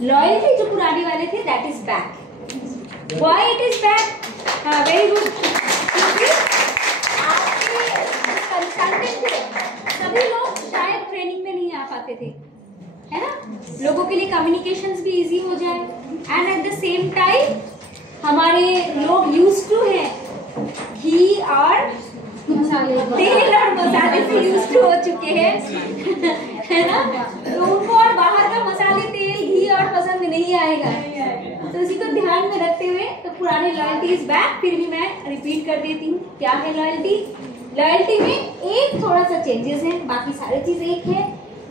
Loyalty जो पुराने वाले थे that is back. Why it is back? हाँ वेरी गुड। आपके कंसल्टेंट थे सभी लोग शायद ट्रेनिंग में नहीं आ पाते थे, है ना, लोगों के लिए कम्युनिकेशंस भी इजी हो जाए and at the same time हमारे लोग यूज्ड टू हैं घी और तेल और मसाले से यूज्ड टू हो चुके हैं है ना, तो उनको और बाहर का मसाले तेल घी और पसंद नहीं आएगा। तो इसी को ध्यान में रखते हुए तो पुराने लॉयल्टी इज बैक। फिर भी मैं रिपीट कर देती हूँ क्या है लॉयल्टी। लॉयल्टी में एक थोड़ा सा चेंजेस है, बाकी सारी चीज एक है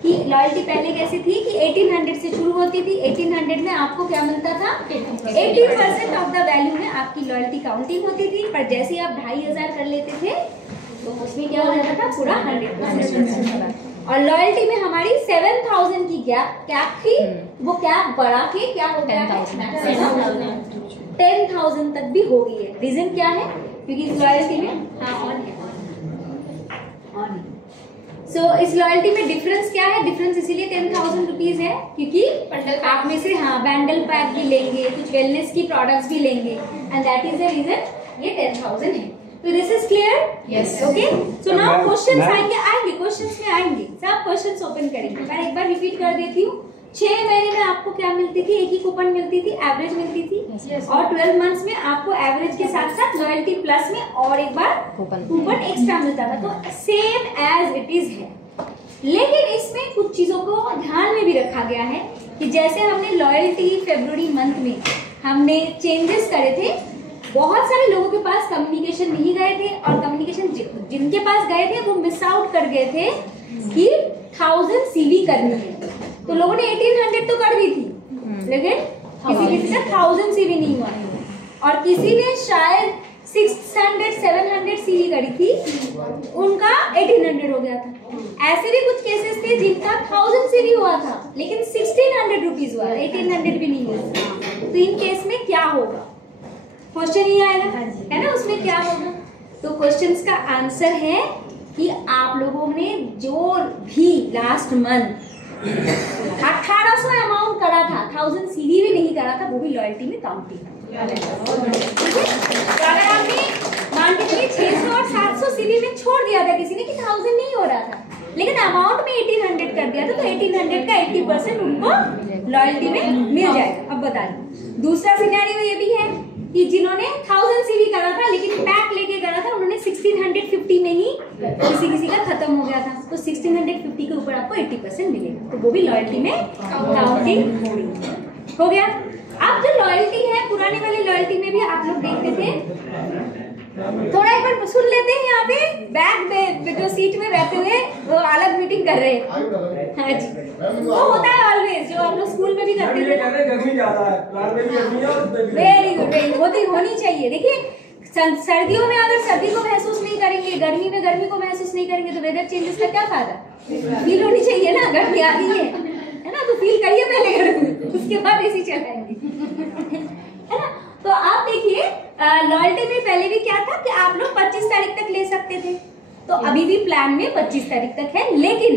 कि लॉयल्टी पहले कैसी थी कि 1800 से शुरू होती थी। 1800 में आपको क्या मिलता था? 80% ऑफ द वैल्यू में आपकी लॉयल्टी काउंटिंग होती थी, पर जैसे ही आप 2500 कर लेते थे तो उसमें क्या हो जाता था? पूरा 100%। और लॉयल्टी में हमारी 7000 की कैप थी, वो कैप बढ़ा के क्या हो गया? 10,000 तक भी हो गई है। रीजन क्या है? क्योंकि इस लॉयल्टी में सो इस लॉयल्टी में डिफरेंस क्या है? डिफरेंस इसीलिए 10,000 रुपीज है क्योंकि आप में से बैंडल पैक भी लेंगे, कुछ वेलनेस की प्रोडक्ट्स भी लेंगे and that is the reason ये 10,000 है। तो this is clear? Yes. Okay, so now questions आएंगे क्वेश्चंस में आएंगे, सब क्वेश्चंस ओपन करेंगे। मैं एक बार रिपीट कर देती हूँ। 6 महीने में आपको क्या मिलती थी? एक ही कूपन मिलती थी, एवरेज मिलती थी। और 12 मंथ्स में आपको एवरेज के साथ साथ लॉयल्टी प्लस में और एक बार कूपन एक्स्ट्रा मिलता था। तो सेम एज इट इज है, लेकिन इसमें कुछ चीजों को ध्यान में भी रखा गया है कि जैसे हमने लॉयल्टी फरवरी मंथ में हमने चेंजेस करे थे, बहुत सारे लोगों के पास कम्युनिकेशन नहीं गए थे और कम्युनिकेशन जिनके पास गए थे वो मिस आउट कर गए थे कि 1000 CV करनी है। तो लोगों ने 1800 तो कर दी थी, लेकिन किसी का 1000 CV नहीं हुआ है और किसी ने शायद 600-700 CV करी थी, उनका 1800 हो गया था। ऐसे भी कुछ केसेस थे जिनका 1000 CV हुआ था लेकिन 1600 रुपीज हुआ, 1800 भी नहीं हुआ। तो इन केस में क्या होगा? क्वेश्चन ही आएगा, है ना, उसमें क्या होगा? तो क्वेश्चंस का आंसर है कि आप लोगों ने जो भी लास्ट मंथ 1800 अमाउंट करा था, 1000 CV भी नहीं करा था, वो भी लॉयल्टी में काउंटिंग। तो अगर आपने मान के चलिए 600 और 700 CV में छोड़ दिया था किसी ने कि 1000 नहीं हो रहा था, लेकिन अमाउंट में 1800 कर दिया था, तो 1800 का 80% उनको लॉयल्टी में मिल जाएगा। अब बताइए दूसरा सिनेरियो ये भी है कि जिन्होंने 1000 CV करा था लेकिन पैक लेके करा था, उन्होंने 1650 में ही किसी का खत्म हो गया था, तो 1650 के ऊपर आपको 80% मिलेगा, तो वो भी लॉयल्टी में काउंटिंग हो गया। अब जो लॉयल्टी है पुराने वाली लॉयल्टी में भी आप लोग देखते थे, थोड़ा एक बार सुन लेते हैं। यहाँ पे बैक पे जो सीट में बैठे हुए वो अलग मीटिंग कर रहे हैं। हाँ जी, वो होता है ऑलवेज, जो हम लोग स्कूल में भी करते थे। गर्मी ज्यादा है, वेरी गुड, वेरी होनी चाहिए। देखिए सर्दियों में अगर सर्दी को महसूस नहीं करेंगे, गर्मी में गर्मी को महसूस नहीं करेंगे, तो वेदर चेंजेस का क्या फायदा? फील होनी चाहिए ना, गर्मी आ गई है ना, तो फील करिए पहले गर्मी, उसके बाद एसी चलाएंगे, है ना। तो आप देखिए लॉयल्टी में पहले भी क्या था कि आप लोग 25 तारीख तक ले सकते थे, तो अभी भी प्लान में 25 तारीख तक है, लेकिन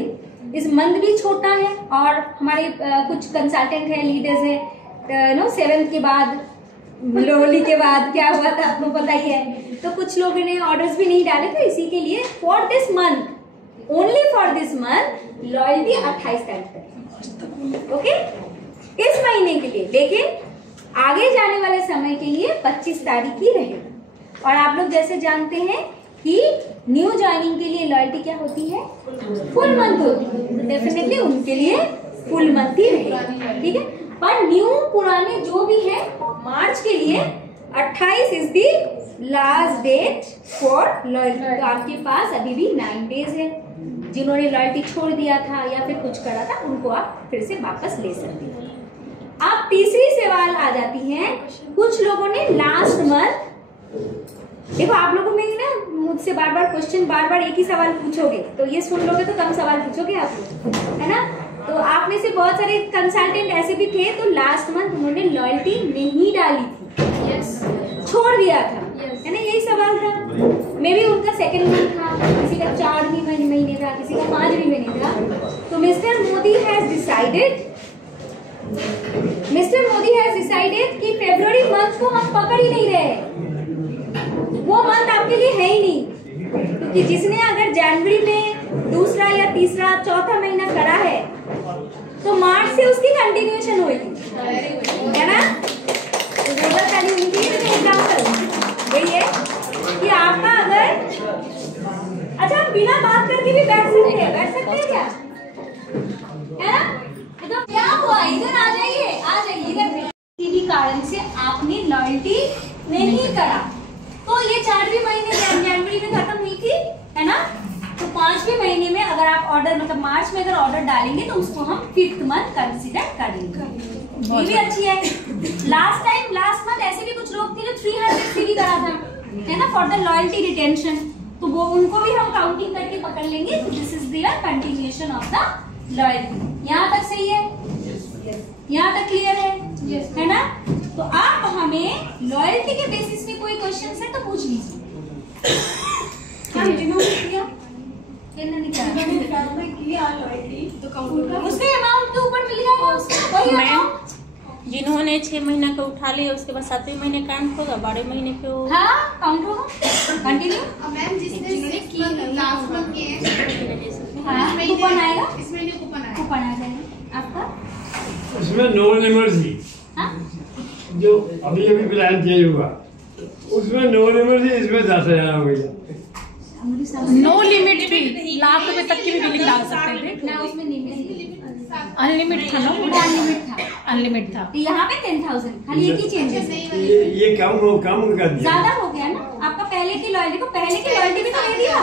इस मंथ भी छोटा है और हमारे कुछ कंसल्टेंट है, लीडर्स है, नो 7th के बाद, लोहली के बाद क्या हुआ था आपको पता ही है, तो कुछ लोगों ने ऑर्डर्स भी नहीं डाले, तो इसी के लिए for this month, only for this month loyalty 28 तारीख तक है, ओके, इस महीने के लिए। लेकिन आगे जाने वाले समय के लिए 25 तारीख ही रहेगा। और आप लोग जैसे जानते हैं कि न्यू ज्वाइनिंग के लिए लॉयल्टी क्या होती है? फुल मंथ होती है, तो डेफिनेटली उनके लिए फुल मंथ ही रहेगा, ठीक है। पर न्यू पुराने जो भी है मार्च के लिए 28 is the last date for loyalty. तो आपके पास अभी भी 9 डेज है। जिन्होंने लॉयल्टी छोड़ दिया था या फिर कुछ करा था, उनको आप फिर से वापस ले सकते हैं। अब तीसरी सवाल आ जाती है, कुछ लोगों ने लास्ट मंथ, देखो आप लोगों में ना मुझसे बार बार क्वेश्चन, बार बार एक ही सवाल पूछोगे, तो ये सुन लोगे तो कम सवाल पूछोगे आप लोग, है ना। तो आप में से बहुत सारे कंसल्टेंट ऐसे भी थे, तो लास्ट मंथ उन्होंने लॉयल्टी नहीं डाली थी, छोड़ दिया था, है ना, यही सवाल था। मे भी उनका सेकेंड मंथ था, किसी का 4 महीने था, किसी का 5 महीने था। तो mister Modi has decided decided कि फरवरी मंथ को हम पकड़ ही नहीं रहे, वो मंथ आपके लिए है ही नहीं, क्योंकि जिसने अगर जनवरी में दूसरा या तीसरा चौथा महीना करा है तो मार्च से उसकी कंटिन्यूएशन होगी, है ना। तो जरूरत वाली उनकी एग्जाम्पल यही है कि आपका अगर, अच्छा हम बिना बात करके भी बैठ सकते हैं क्या, है ना। तो क्या हुआ, इधर आ जाइए इधर। किसी भी कारण से आपने लॉयल्टी नहीं करा तो ये 4वें महीने जनवरी में खत्म हुई थी, है ना। तो 5वें महीने में अगर आप ऑर्डर मतलब मार्च में अगर ऑर्डर डालेंगे तो उसको हम 5th मंथ कंसीडर करेंगे। ये भी अच्छी है। लास्ट मंथ ऐसे भी कुछ लोग थे जो 300 सीवी करा था, है ना, फॉर द लॉयल्टी रिटेंशन, तो वो उनको भी हम काउंटिंग करके पकड़ लेंगे। तो this is there continuation of the loyalty. यहाँ तक सही है, यहाँ तक क्लियर है ना। तो आप हमें लॉयल्टी के बेसिस में कोई क्वेश्चन है तो पूछ लीजिए। उसके अमाउंट के ऊपर मिल जाएगा उसका वही अमाउंट। जिन्होंने 6 महीना का उठा लिया उसके बाद 7वें महीने काउंट होगा, 12वें महीने पे हाँ काउंट होगा। कंटिन्यू। मैम जिसने लास्ट मंथ किए हैं, हाँ कूपन आएगा, इसमें कूपन आ जाएगा आपका। उसमें नो लिमिट थी, जो अभी प्लान चेंज हुआ उसमें नो लिमिट थी, इसमें 10,000 हो गया। नो लिमिट थी, लाख रुपए तक की भी बिलिंग डाल सकते थे ना, उसमें अनलिमिट था ना, अनलिमिट था। तो यहाँ पे 10,000 खाली एक ही चेंजेस है। ये कम कर दिया, ज्यादा हो गया ना आपका। पहले की लॉयल्टी को, पहले की लॉयल्टी भी तो दे दिया।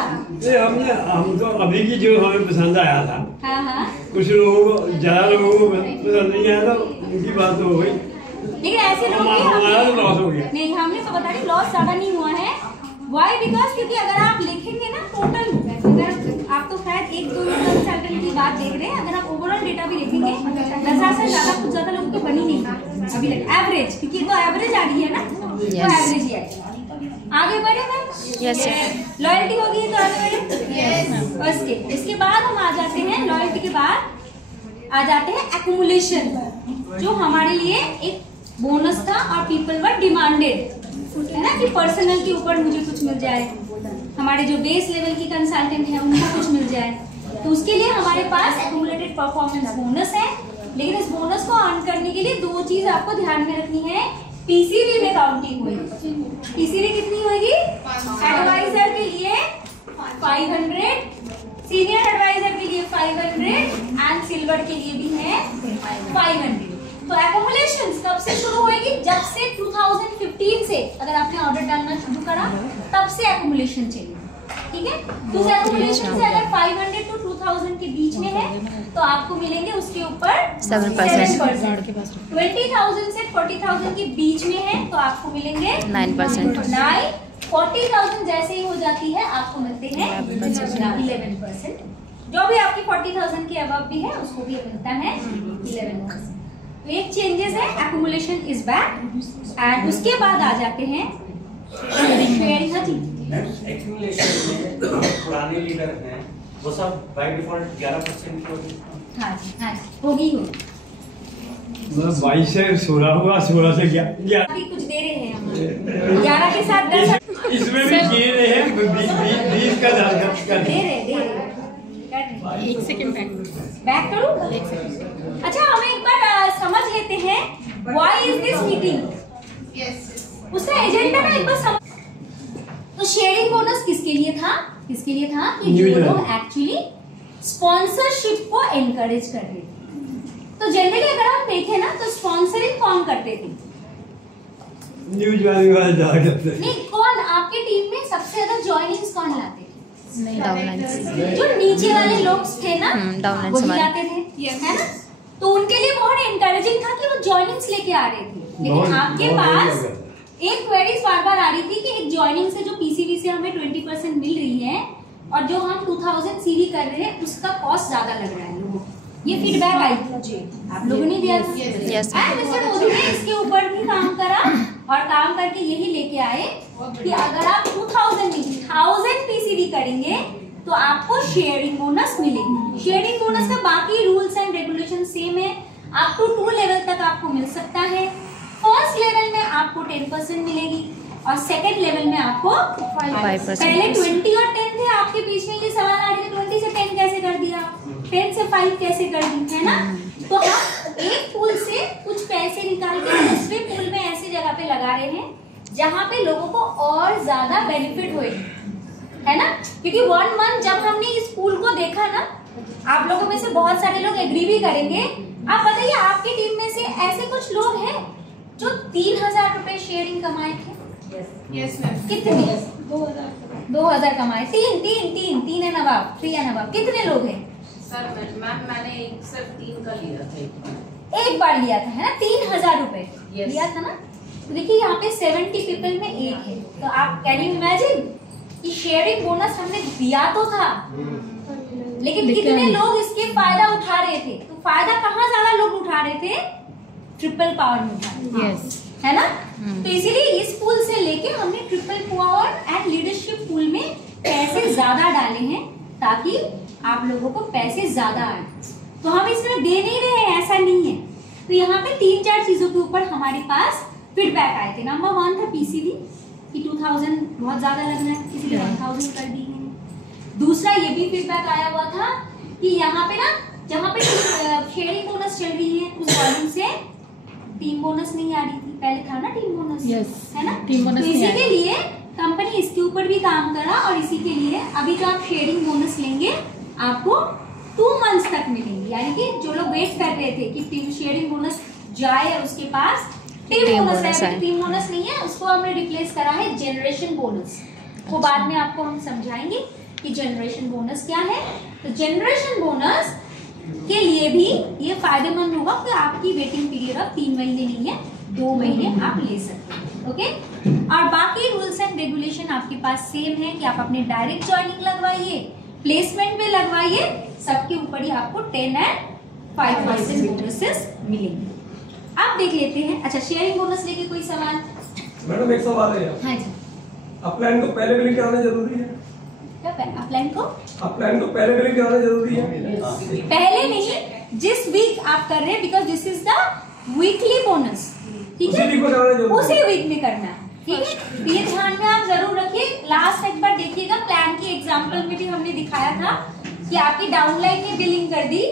हम तो अभी की जो हमें पसंद आया था, हाँ कुछ लोगों को, ज्यादा लोगों को पसंद नहीं आया तो उनकी बात तो हो गई, लेकिन ऐसे लोग हमारा तो लॉस हो गया। नहीं, हमने तो बता रही लॉस ज्यादा नहीं हुआ है। वाई बिकॉज क्योंकि अगर आप लिखेंगे ना टोटल, अगर आप तो खैर 1-2 कंसल्टेंट की बात देख रहे हैं, अगर आप ओवरऑल डेटा भी देखेंगे 10,000 से ज्यादा कुछ ज्यादा लोगों की बनी नहीं अभी तक एवरेज, क्योंकि तो एवरेज आ रही है ना, तो एवरेज ही आएगी। आगे बढ़े मैम, लॉयल्टी होगी तो आगे बढ़े। इसके बाद हम आ जाते हैं, लॉयल्टी के बाद आ जाते हैं एक्युमुलेशन, जो हमारे लिए एक बोनस था और पीपल वर डिमांडेड, है ना, कि पर्सनल के ऊपर मुझे कुछ मिल जाए, हमारे जो बेस लेवल की कंसल्टेंट है उनको कुछ मिल जाए। तो उसके लिए हमारे पास एक्युमुलेटेड परफॉर्मेंस बोनस है। लेकिन इस बोनस को अर्न करने के लिए 2 चीज आपको ध्यान में रखनी है। पीसीवी में काउंटिंग होगी। पीसीवी कितनी होगी? एडवाइजर के लिए 500, सीनियर एडवाइजर के लिए 500 एंड सिल्वर के लिए भी है 500। तो एक्युमुलेशन कब से शुरू होगी? जब से 2015 से अगर आपने ऑर्डर डालना शुरू करा तब से एक्युमुलेशन चाहिए, ठीक है। तो उस एक्युमुलेशन से अगर 500 to 2000 के बीच में है तो आपको मिलेंगे उसके ऊपर 7%। 20,000 से 40,000 के बीच में है तो आपको मिलेंगे 9%। 40,000 जैसे ही हो जाती है आपको मिलते हैं 11%। जो भी आपकी 40,000 के अबव भी है उसको भी मिलता है 11%। एक चेंजेस है, एक्युमुलेशन इज बैक। एंड उसके बाद आ जाते हैं शेयरिंग। हाँ जी, एक्युमुलेशन में पुराने लीडर हैं वो सब बाय डिफॉल्ट 11% की होगी। हाँ जी होगी। 22 से 16 हुआ, 16 से 11 कुछ दे रहे हैं हम 11 के साथ 10 इसमें भी किए रहे हैं, 20 का दे रहे। एक सेकंड बैक करूं। अच्छा हमें एक बार समझ लेते हैं व्हाई इज दिस मीटिंग, उसका एजेंडा ना एक बार समझ। तो शेयरिंग बोनस किसके लिए था? किसके लिए था कि जो लोग एक्चुअली स्पॉन्सरशिप को एनकरेज कर रहे थे। तो जनरली अगर हम देखें ना तो स्पॉन्सरिंग कौन करते थे? न्यूज वाले ज्यादा करते थे। नहीं, कौन आपके टीम में सबसे ज्यादा ज्वाइनिंग्स कौन लाते थे? डाउनलाइंस, जो नीचे वाले लोग थे ना डाउनलाइंस वो लाते थे, है ना। तो उनके लिए बहुत एनकरेजिंग था कि वो ज्वाइनिंग्स लेके आ रहे थे। लेकिन आपके पास एक क्वेरीज बार बार आ रही थी कि एक ज्वाइनिंग से जो पीसीवी से हमें 20% मिल रही है और जो हम 2000 सीवी कर रहे हैं उसका कॉस्ट ज्यादा लग रहा है लोगों को। ये फीडबैक आई थी, आप लोगों ने दिया था। एंड मिस्टर मोदी ने इसके ऊपर भी काम करा और काम करके यही लेके आए कि अगर आप 1000 पीसीवी करेंगे तो आपको शेयरिंग बोनस मिलेगी। शेयरिंग बोनस का बाकी रूल्स एंड रेगुलेशन सेम है, अप टू 2 लेवल तक आपको मिल सकता है। फर्स्ट आपको 10% मिलेगी और सेकंड लेवल में आपको 5%। पहले 20 और 10 थे आपके बीच में, ये सवाल आ रहे थे 20 से 10 कैसे कर दिया, 10 से 5 कैसे कर दी, है ना। तो हम एक पूल से कुछ पैसे निकाल के दूसरे पूल में ऐसी जगह पे लगा रहे हैं जहाँ पे लोगों को और ज्यादा बेनिफिट होगी, है ना। क्योंकि 1 मंथ जब हमने इस पूल को देखा ना, आप लोगों में से बहुत सारे लोग एग्री भी करेंगे। आप बताइए आपकी टीम में से ऐसे कुछ लोग हैं जो 3000 रुपए शेयरिंग कमाए थे? Yes ma'am. कितने? 2000 कमाए। तीन है नवाब, 3 है नवाब। कितने लोग हैं? सर मैम मैंने सिर्फ 3 का लिया था, एक बार लिया था, है ना, 3000 रुपए Yes. लिया था ना। तो देखिए यहाँ पे 70 पीपल में एक है, तो आप कैन यू इमेजिन कि शेयरिंग बोनस हमने दिया तो था, लेकिन कितने लोग इसके फायदा उठा रहे थे। तो फायदा कहाँ ज्यादा लोग उठा रहे थे? ट्रिपल पावर में उठा रहे थे, यस। है ना। तो इसीलिए इस पूल से लेके हमने triple power and leadership pool में पैसे ज्यादा डाले हैं ताकि आप लोगों को पैसे ज्यादा आए। तो हम इसमें दे नहीं रहे हैं, ऐसा नहीं है। तो यहाँ पे 3-4 चीजों के ऊपर हमारे पास फीडबैक आए थे। नंबर 1 था पीसीबी कि 2000 बहुत ज्यादा लग रहा है, इसलिए 1000 कर दी है। दूसरा ये भी फीडबैक आया हुआ था कि यहाँ पे ना जहाँ पे शेयरिंग बोनस चल रही है उस वॉल्यूम से टीम बोनस नहीं आ रही थी। पहले था ना टीम बोनस, Yes, है ना। टीम बोनस तो नहीं इसी आया। के लिए कंपनी इसके ऊपर भी काम करा और इसी के लिए अभी जो आप शेयरिंग बोनस लेंगे आपको 2 मंथ्स तक मिलेंगे। यानी कि जो लोग वेट कर रहे थे कि टीम शेयरिंग बोनस जाए और उसके पास टीम बोनस है, टीम बोनस नहीं है, उसको हमने रिप्लेस करा है जनरेशन बोनस। वो बाद में आपको हम समझाएंगे कि जनरेशन बोनस क्या है। तो जनरेशन बोनस के लिए भी ये फायदेमंद होगा कि आपकी वेटिंग पीरियड अब 3 महीने नहीं है, 2 महीने आप ले सकते हैं। ओके, और बाकी रूल्स एंड रेगुलेशन आपके पास सेम है कि आप अपने डायरेक्ट ज्वाइनिंग लगवाइए, प्लेसमेंट में लगवाइए, सबके ऊपर ही आपको 10 एंड 5% बोनसेस मिलेंगे। आप देख लेते हैं। अच्छा, शेयरिंग बोनस लेके कोई सवाल? मैडम एक सवाल है, हाँ जी। अपलाइन को पहले बिलिंग कराना जरूरी है? क्या अपलाइन को अपलाइन को पहले बिलिंग कराना जरूरी है? पहले नहीं, जिस वीक आप कर रहे हैं, because this is the weekly bonus, ठीक उसी वीक में कराना है, जरूरी है। उसी वीक में करना है, ठीक है। तो ये ध्यान में आप जरूर रखिए। लास्ट एक बार देखिएगा, प्लान की एग्जांपल में भी हमने दिखाया था कि आपकी डाउनलाइन ने बिलिंग कर दी,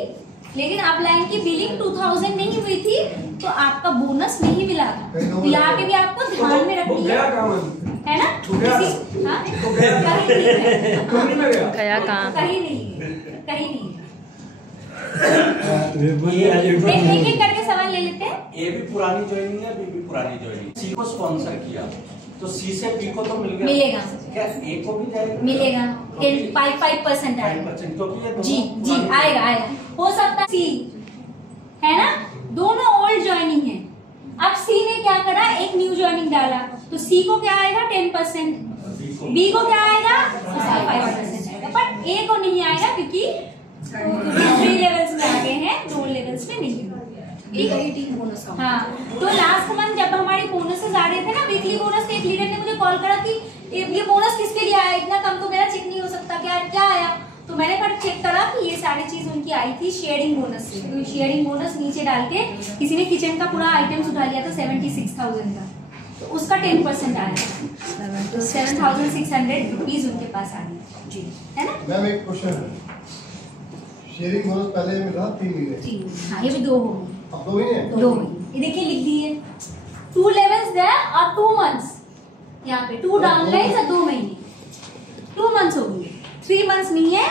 लेकिन अपलाइन की बिलिंग 2000 नहीं हुई थी, तो आपका बोनस नहीं मिला था। तो यहाँ पे भी आपको ध्यान में रखनी गया है, कहाँ है ना। तो गया हाँ? तो गया कहीं नहीं है। कंपनी में गया गया कहाँ? कहीं नहीं है, कहीं नहीं है। ये एक एक करके सवाल ले लेते हैं। ए भी पुरानी ज्वाइनिंग है, बी भी पुरानी ज्वाइनिंग। सी को स्पॉन्सर किया तो सी से बी को तो मिल गया, मिलेगा। क्या ए को भी जाएगा? मिलेगा, 5% आएगा। 5% क्योंकि ये दोनों जी पुरानी- आएगा आएगा। हो सकता है सी, है ना, दोनों ओल्ड ज्वाइनिंग है। अब सी ने क्या करा, एक न्यू ज्वाइनिंग डाला, तो सी को क्या आएगा 10%, बी को क्या आएगा उसका 5% आएगा, बट ए को नहीं आएगा क्योंकि 3 लेवल्स में आ गए हैं, 2 लेवल्स में नहीं। हाँ, तो लास्ट मंथ जब हमारे बोनसेस आ रहे थे ना, वीकली बोनस, एक लीडर ने मुझे कॉल करा कि ये बोनस किसके लिए आया, इतना कम तो मेरा चेक नहीं हो सकता, क्या क्या आया। तो मैंने पर चेक करा कि ये सारी चीज उनकी आई थी शेयरिंग बोनस से। तो शेयरिंग बोनस नीचे डाल के किसी ने किचन का पूरा आइटम्स उठा लिया था 76,000 का, तो उसका 10% आया था, तो 7,600 रुपीज उनके पास आ गई जी, है ना। मैम एक क्वेश्चन है, शेयरिंग बोनस पहले मिल रहा 3 महीने, जी हाँ, ये भी 2 हो गई, अब 2 महीने 2 महीने। ये देखिए लिख दिए 2 लेवल्स देयर और 2 मंथ्स, यहाँ पे 2 डाउनलाइन और 2 महीने, 2 मंथ्स हो गई, 3 मंथ्स नहीं है,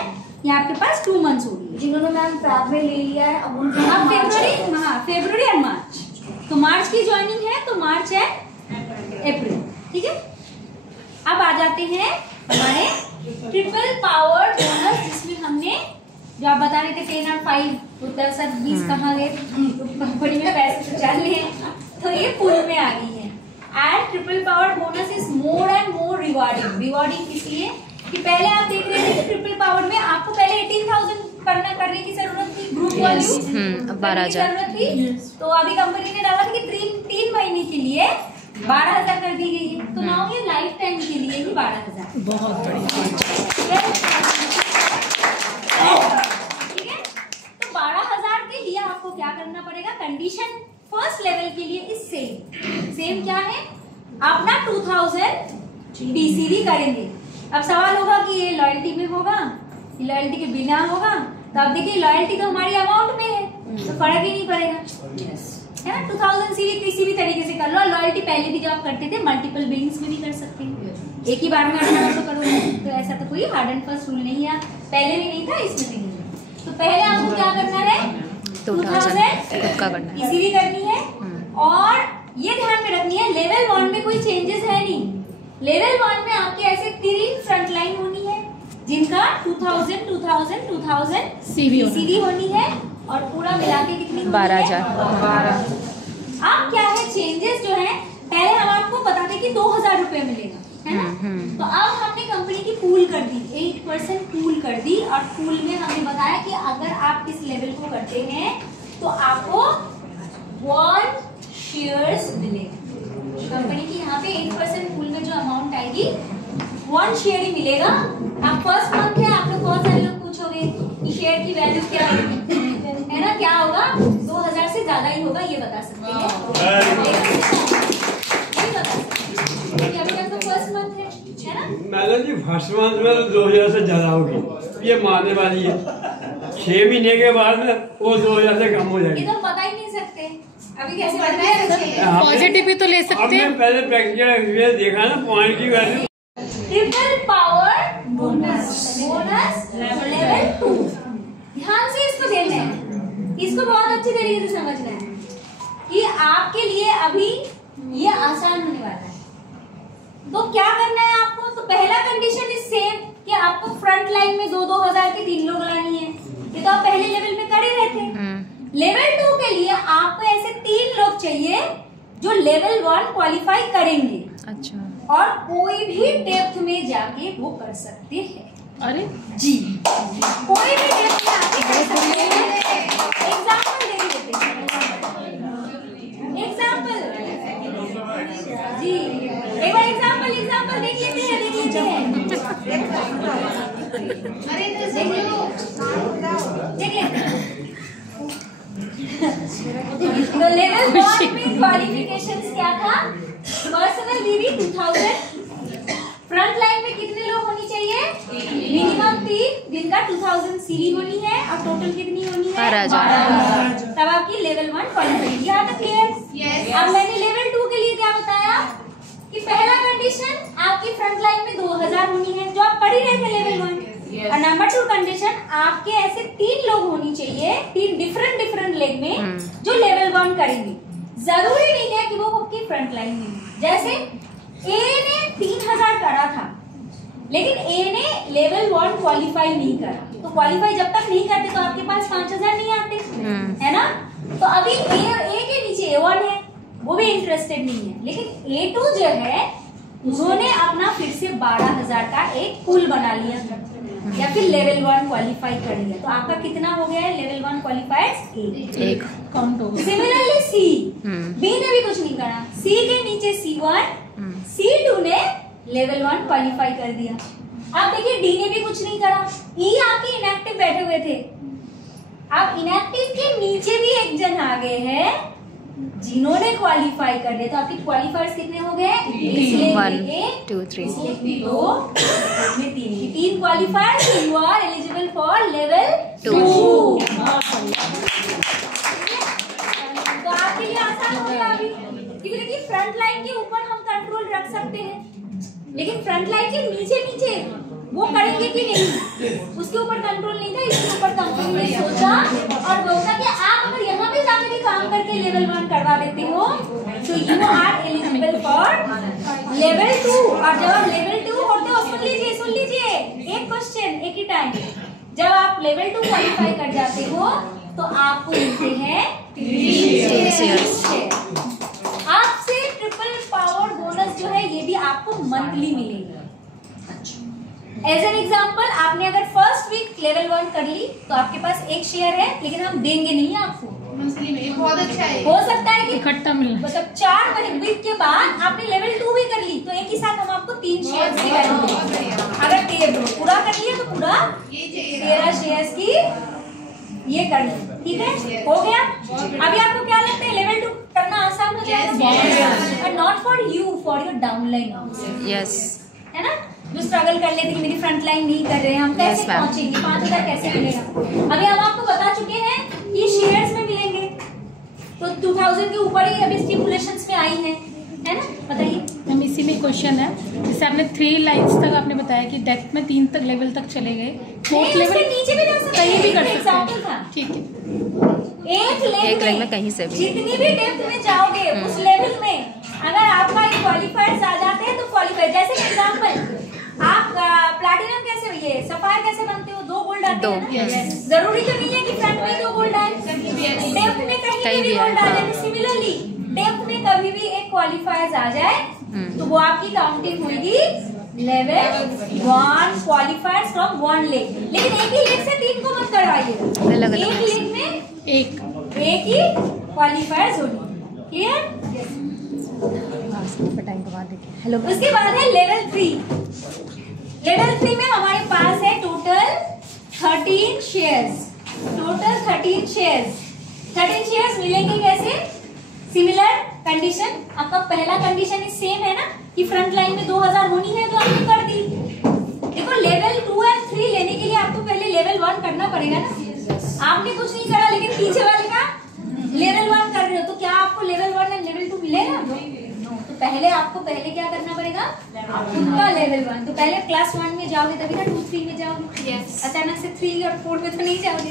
यहाँ आपके पास 2 मंथ्स हो गई। जिन्होंने मैम फैब में ले लिया है अब उनको अब फरवरी, हाँ फरवरी और मार्च, तो मार्च की ज्वाइनिंग है, तो मार्च है अप्रैल, ठीक है। अब आ जाते हैं हमारे ट्रिपल पावर बोनस, जिसमें हमने जो आप बता रहे थे 10 और 5 तो 10 और 20 कहाँ गए, कंपनी में पैसे तो चल रहे हैं, तो ये फुल में आ गई है। And triple power bonus is more and more rewarding. Rewarding इसलिए कि पहले आप देख रहे थे ट्रिपल पावर में आपको पहले 18,000 करने की जरूरत थी, ग्रुप वॉल्यूम 12,000 जरूरत थी, तो अभी कंपनी ने डाला था कि 3 महीने के लिए 12,000 कर दी गई है, तो नाउ ये लाइफ टाइम के लिए ही 12,000। बहुत बढ़िया। ठीक है, तो 12,000 के लिए आपको क्या करना पड़ेगा, कंडीशन फर्स्ट लेवल के लिए इस सेम क्या है अपना 2000 BCD करेंगे। अब सवाल होगा कि ये लॉयल्टी में होगा, ये लॉयल्टी के बिना होगा, तो अब देखिए लॉयल्टी तो हमारी अमाउंट में है तो फर्क ही नहीं पड़ेगा, है ना। 2000 सीरी किसी भी तरीके से कर लो। लॉयल्टी पहले भी जो आप करते थे मल्टीपल बिलिंग्स में भी कर सकते हैं, एक ही बार में तो करोगे, तो ऐसा तो कोई हार्ड एंड फर्स्ट रूल नहीं है, पहले भी नहीं था इसमें भी नहीं है। तो पहले आपको क्या करना है, 2000 BCD करनी है। और ये ध्यान में रखनी है लेवल 1 में कोई चेंजेस है नहीं। लेवल 1 में आपके ऐसे 3 फ्रंट लाइन होनी है जिनका 2000 BCD होनी है और पूरा मिला के कितनी 12,000। अब क्या है चेंजेस जो है, पहले हम आपको बताते कि 2,000 रुपए मिलेगा, है ना। तो अब हमने कंपनी की पूल कर दी, 8% पूल कर दी, और पूल में हमने बताया कि अगर आप इस लेवल को करते हैं तो आपको 1 शेयर्स मिलेगा। कंपनी की यहाँ पे 8% पूल में जो अमाउंट आएगी 1 शेयर ही मिलेगा। अब फर्स्ट मंथ है, आप लोग बहुत सारे लोग पूछोगे कि शेयर की वैल्यू क्या है ना, क्या होगा, 2,000 से ज्यादा ही होगा, ये बता सकते हैं, ये बता सकते हैं। अभी आपका फर्स्ट मंथ है ना मैडम जी, फर्स्ट मंथ में तो 2,000 से ज्यादा होगी, ये मानने वाली है। 6 महीने के बाद में वो 2,000 से कम हो जाएगी। ये तो बता ही नहीं सकते अभी कैसे बताया। पॉजिटिव भी तो ले सकते हैं। पहले प्रैक्टिकल एक्सपीरियंस देखा ना, पॉइंट की value triple power bonus level 2। ध्यान से इसको देखना है, इसको बहुत अच्छे तरीके से समझना है कि आपके लिए अभी ये आसान होने वाला है। तो क्या करना है आपको, तो पहला कंडीशन इज सेम कि आपको फ्रंट लाइन में 2,000 के 3 लोग लानी है, ये तो आप पहले लेवल में कर ही रहे थे। लेवल 2 के लिए आपको ऐसे 3 लोग चाहिए जो लेवल 1 क्वालिफाई करेंगे। अच्छा। और कोई भी डेप्थ में जाके वो कर सकते हैं। अरे जी, कोई भी डेप्थ में आके कर सकते हैं। एग्जाम्पल दे देते हैं, एग्जाम्पल जी, एक बार एग्जाम्पल देख लेते हैं, अरे देख लेते हैं। तो लेवल 1 में क्वालिफिकेशंस क्या था, पर्सनल बीवी 2000, फ्रंट लाइन में कितने लोग होनी चाहिए, मिनिमम 3, जिनका 2000 सीरी होनी है, और टोटल कितनी होनी है 12,000। तब आपकी लेवल 1 क्वालिफाई। यहाँ तक क्लियर। अब मैंने लेवल 2 के लिए क्या बताया कि पहला कंडीशन आपकी फ्रंट लाइन में 2,000 होनी है, जो आप पढ़ ही रहे थे लेवल 1। और नंबर 2 कंडीशन, आपके ऐसे 3 लोग होनी चाहिए, 3 डिफरेंट लेग में जो लेवल 1 करेंगे। जरूरी नहीं है कि वो आपकी फ्रंट लाइन में, जैसे ए ने 3,000 करा था लेकिन ए ने लेवल 1 क्वालिफाई नहीं करा, तो क्वालिफाई जब तक नहीं करते तो आपके पास 5,000 नहीं आते, है ना। तो अभी ए के नीचे A1 है, वो भी इंटरेस्टेड नहीं है, लेकिन A2 जो है उन्होंने अपना फिर से 12,000 का एक पूल बना लिया या फिर लेवल 1 क्वालिफाई कर लिया, तो आपका कितना हो गया है लेवल 1 क्वालिफाइड, एक काउंट हो गया। सिमिलरली सी, बी ने भी कुछ नहीं करा, सी के नीचे C1, C2 ने लेवल 1 क्वालिफाई कर दिया। अब देखिए डी ने भी कुछ नहीं करा, ई आपके इनएक्टिव बैठे हुए थे। अब इनएक्टिव के नीचे भी एक जन आ गए हैं जिन्होंने क्वालिफाई कर दिया, तो आपके क्वालिफायर्स कितने हो गए, 1 2 3 3 qualifiers, you are eligible for level 2। तो आपके लिए आसान हो गया अभी, क्योंकि देखिए फ्रंट लाइन के ऊपर हम कंट्रोल रख सकते हैं, लेकिन फ्रंट लाइन के नीचे वो करेंगे कि नहीं, उसके ऊपर कंट्रोल नहीं था, इसके ऊपर कंपनी ने सोचा और बोला कि आप अगर यहाँ पे जाकर भी काम करके लेवल 1 करवा देते हो तो you are eligible for level 2। और जब आप लेवल 2 होते हो, सुन लीजिए एक क्वेश्चन एक ही टाइम, जब आप लेवल 2 क्वालिफाई कर जाते हो तो आपको मिलते हैं 3 शेयर्स। आपसे ट्रिपल पावर बोनस जो है ये भी आपको मंथली मिलेगा। एज एन एग्जाम्पल, आपने अगर फर्स्ट वीक लेवल 1 कर ली तो आपके पास 1 शेयर है, लेकिन हम देंगे नहीं आपको, बहुत अच्छा है। हो सकता है कि इकट्ठा मिलना, मतलब 4 वीक के बाद आपने लेवल 2 भी कर ली तो एक ही साथ हम आपको 3 शेयर की वैल्यू देंगे। अगर पूरा कर लिया तो पूरा 13 शेयर्स की ये कर ली, ठीक है, हो गया। अभी आपको क्या लगता है लेवल 2 करना आसान हो जाएगा? Not for you, for your down line, yes, है ना? जो स्ट्रगल कर लेते कि मेरी फ्रंट लाइन नहीं कर रहे हैं, हम कैसे Yes, ma'am. पहुंचेंगे, 5,000 कैसे मिलेगा? अभी हम आपको बता चुके हैं कि शेयर्स में मिलेंगे, तो 2000 के ऊपर ही अभी स्टिमुलेशंस में आई है ना? बताइए मैम इसी में क्वेश्चन है, जैसे आपने 3 लाइंस तक आपने बताया कि डेप्थ में 3 तक लेवल तक चले गए, 4th लेवल नीचे भी जा सकते कहीं भी कर एग्जाम्पल सकते था। हैं, ठीक है। एक लेग में कहीं से भी। जितनी भी डेप्थ में जाओगे उस लेवल में अगर आपका एक क्वालिफायर्स आ जाते हैं तो क्वालिफायर, जैसे एग्जांपल आप प्लैटिनम कैसे, ये सफायर कैसे बनते हो? 2 गोल्ड आते हैं ना? जरूरी तो नहीं है कि फ्रंट में 2 गोल्ड आए, डेप्थ में कहीं भी गोल्ड आ जाए। सिमिलरली डेप्थ में कभी भी एक क्वालिफायर्स आ जाए तो वो आपकी काउंटिंग होगी लेवल 1 क्वालिफायर्स फ्रॉम 1 लेग। लेकिन एक ही लेग से 3 को मत करवाइएगा, अलग-अलग एक लेग में एक ही क्वालिफायर्स होगी। क्लियर? हेलो, उसके बाद है लेवल 3। लेवल 3 में हमारे पास है total 13 shares. Total 13 shares. 13 shares मिलेंगे कैसे? सिमिलर कंडीशन, आपका पहला कंडीशन सेम है ना कि फ्रंट लाइन में 2000 होनी है तो आपने कर दी। देखो लेवल 2 और 3 लेने के लिए आपको पहले लेवल 1 करना पड़ेगा ना। आपने कुछ नहीं करा लेकिन पीछे वाले का लेवल 1 कर रहे हो तो क्या आपको लेवल 1 और लेवल 2 मिलेगा? तो पहले आपको क्या करना पड़ेगा? उनका लेवल 1। तो पहले क्लास 1 में जाओगे तभी ना 2, 3 में जाओगे। अचानक से 3 और 4 में तो नहीं जाओगे,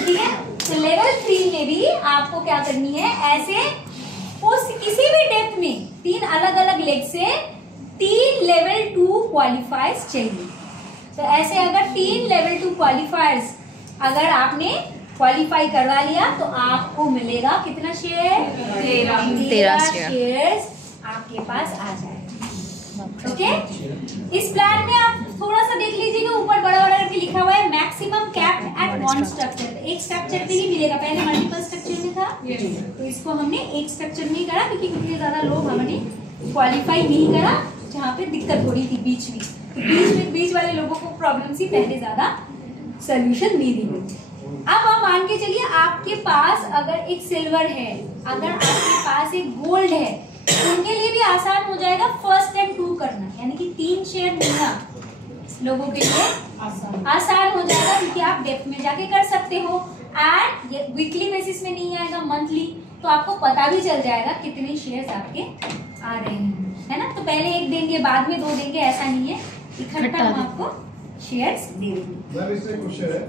ठीक है? तो लेवल 3 में भी आपको क्या करनी है, ऐसे उस किसी भी डेप्थ में 3 अलग अलग लेग से 3 लेवल 2 क्वालिफायर्स चाहिए। तो ऐसे अगर 3 लेवल 2 क्वालिफायर्स अगर आपने क्वालिफाई करवा लिया तो आपको मिलेगा कितना शेयर? 13 शेयर्स आपके पास आ जाएगा। ओके, इस प्लान में आप थोड़ा सा देख लीजिएगा, ऊपर बड़ा बड़ा करके लिखा हुआ है मैक्सिमम कैप्ड एट 1 स्ट्रक्चर। एक स्ट्रक्चर पे ही मिलेगा, पहले मल्टीपल स्ट्रक्चर में था तो इसको हमने एक स्ट्रक्चर में ही करा क्योंकि इतने ज्यादा लोग हमने क्वालिफाई नहीं करा जहाँ पे दिक्कत हो रही थी बीच में। तो बीच वाले लोगों को प्रॉब्लम ही पहले ज्यादा सोल्यूशन नहीं दी गई। अब आप मान के चलिए आपके पास अगर एक सिल्वर है, अगर आपके पास एक गोल्ड है, उनके लिए भी आसान हो जाएगा 1st and 2 करना, यानी कि 3 शेयर मिलना लोगों के लिए आसान हो जाएगा क्योंकि आप डेप्थ में जाके कर सकते हो। एंड वीकली बेसिस में नहीं आएगा, मंथली, तो आपको पता भी चल जाएगा कितने शेयर्स आपके आ रहे हैं, है ना? तो पहले 1 देंगे बाद में 2 देंगे, ऐसा नहीं है, इकट्ठा हम आपको शेयर्स दे देंगे। मैम इसमें क्वेश्चन है,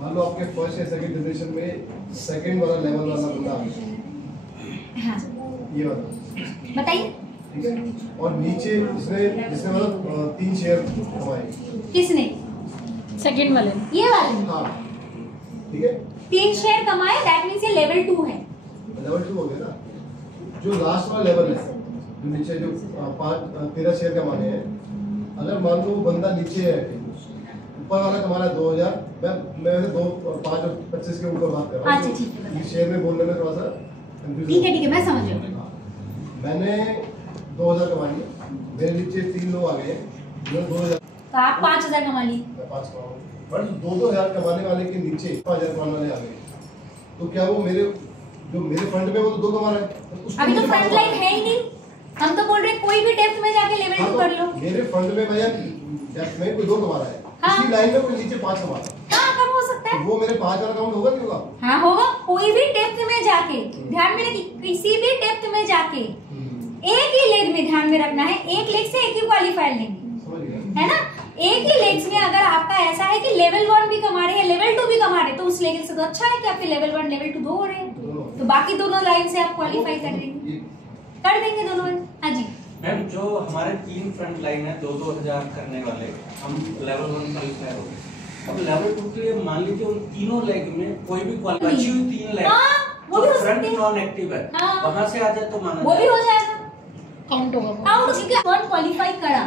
मान लो आपके फर्स्ट या सेकंड जनरेशन में सेकंड वाला लेवल वाला बंदा, हाँ ये वाला बताइए, ठीक है, और नीचे जिसने मतलब 3 शेयर कमाए, किसने? सेकंड वाले, ये वाले, हाँ ठीक है, 3 शेयर कमाए, दैट मींस ये लेवल 2 है। लेवल 2 हो गया ना। जो लास्ट वाला लेवल है, जो नीचे जो 13 शेयर कमाने हैं, अगर मान लो बंदा नीचे है, ऊपर वाला कमा रहा है 2000, मैं 2, 5 और 25 के ऊपर बात कर रहा हूँ। अच्छा ठीक है, ये शेयर में बोलने में थोड़ा सा ठीक है, मैं समझ रहा हूँ। मैंने 2000 कमा लिए, मेरे नीचे 3 लोग आ गए, 2000, तो आप 5000 कमा लिए। मैं 5 कमाऊँ, बट 2-2000 कमाने वाले के नीचे 5000 कमाने वाले आ गए, तो क्या वो मेरे फ्रंट में वो तो 2 कमा रहा है, उसको अभी तो फ्रंट लाइन है ही नहीं, हम तो बोल रहे हैं कोई भी डेप्थ में जाके लेवल 2 कर लो। मेरे फ्रंट में भैया डेप्थ में कोई 2 कमा रहा है, हाँ। इसी लाइन में कोई नीचे 5 कमा रहा है, हाँ कब हो सकता है? वो मेरे 5 वाला काउंट होगा नहीं होगा? हाँ होगा, कोई भी डेप्थ में जाके, ध्यान में रखिए, किसी भी डेप्थ में जाके एक ही लेग में, ध्यान में रखना है, एक लेग से एक ही क्वालिफायर लेंगे, समझ गया? है ना? एक ही लेग्स में अगर आपका ऐसा है कि लेवल 1 भी कमा रहे हैं, लेवल 2 भी कमा रहे हैं, तो उस लेवल से तो अच्छा है कि आपके लेवल 1 लेवल 2 हो रहे हैं, तो बाकी दोनों लाइन से आप क्वालिफाई कर देंगे दोनों। हाँ जी मैम, जो हमारे 3 फ्रंट लाइन है 2-2 करने वाले, हम लेवल 1 क्वालिफायर हो गए। अब लेवल 2 के लिए मान लीजिए उन तीनों लेग में कोई भी क्वालिफाई, 3 लेग वो भी हो फ्रंट सकते हैं, नॉन एक्टिव है, हाँ। वहां से आ जाए तो माना वो भी हो जाएगा, काउंट होगा। काउंट ठीक है। 1 क्वालिफाई करा,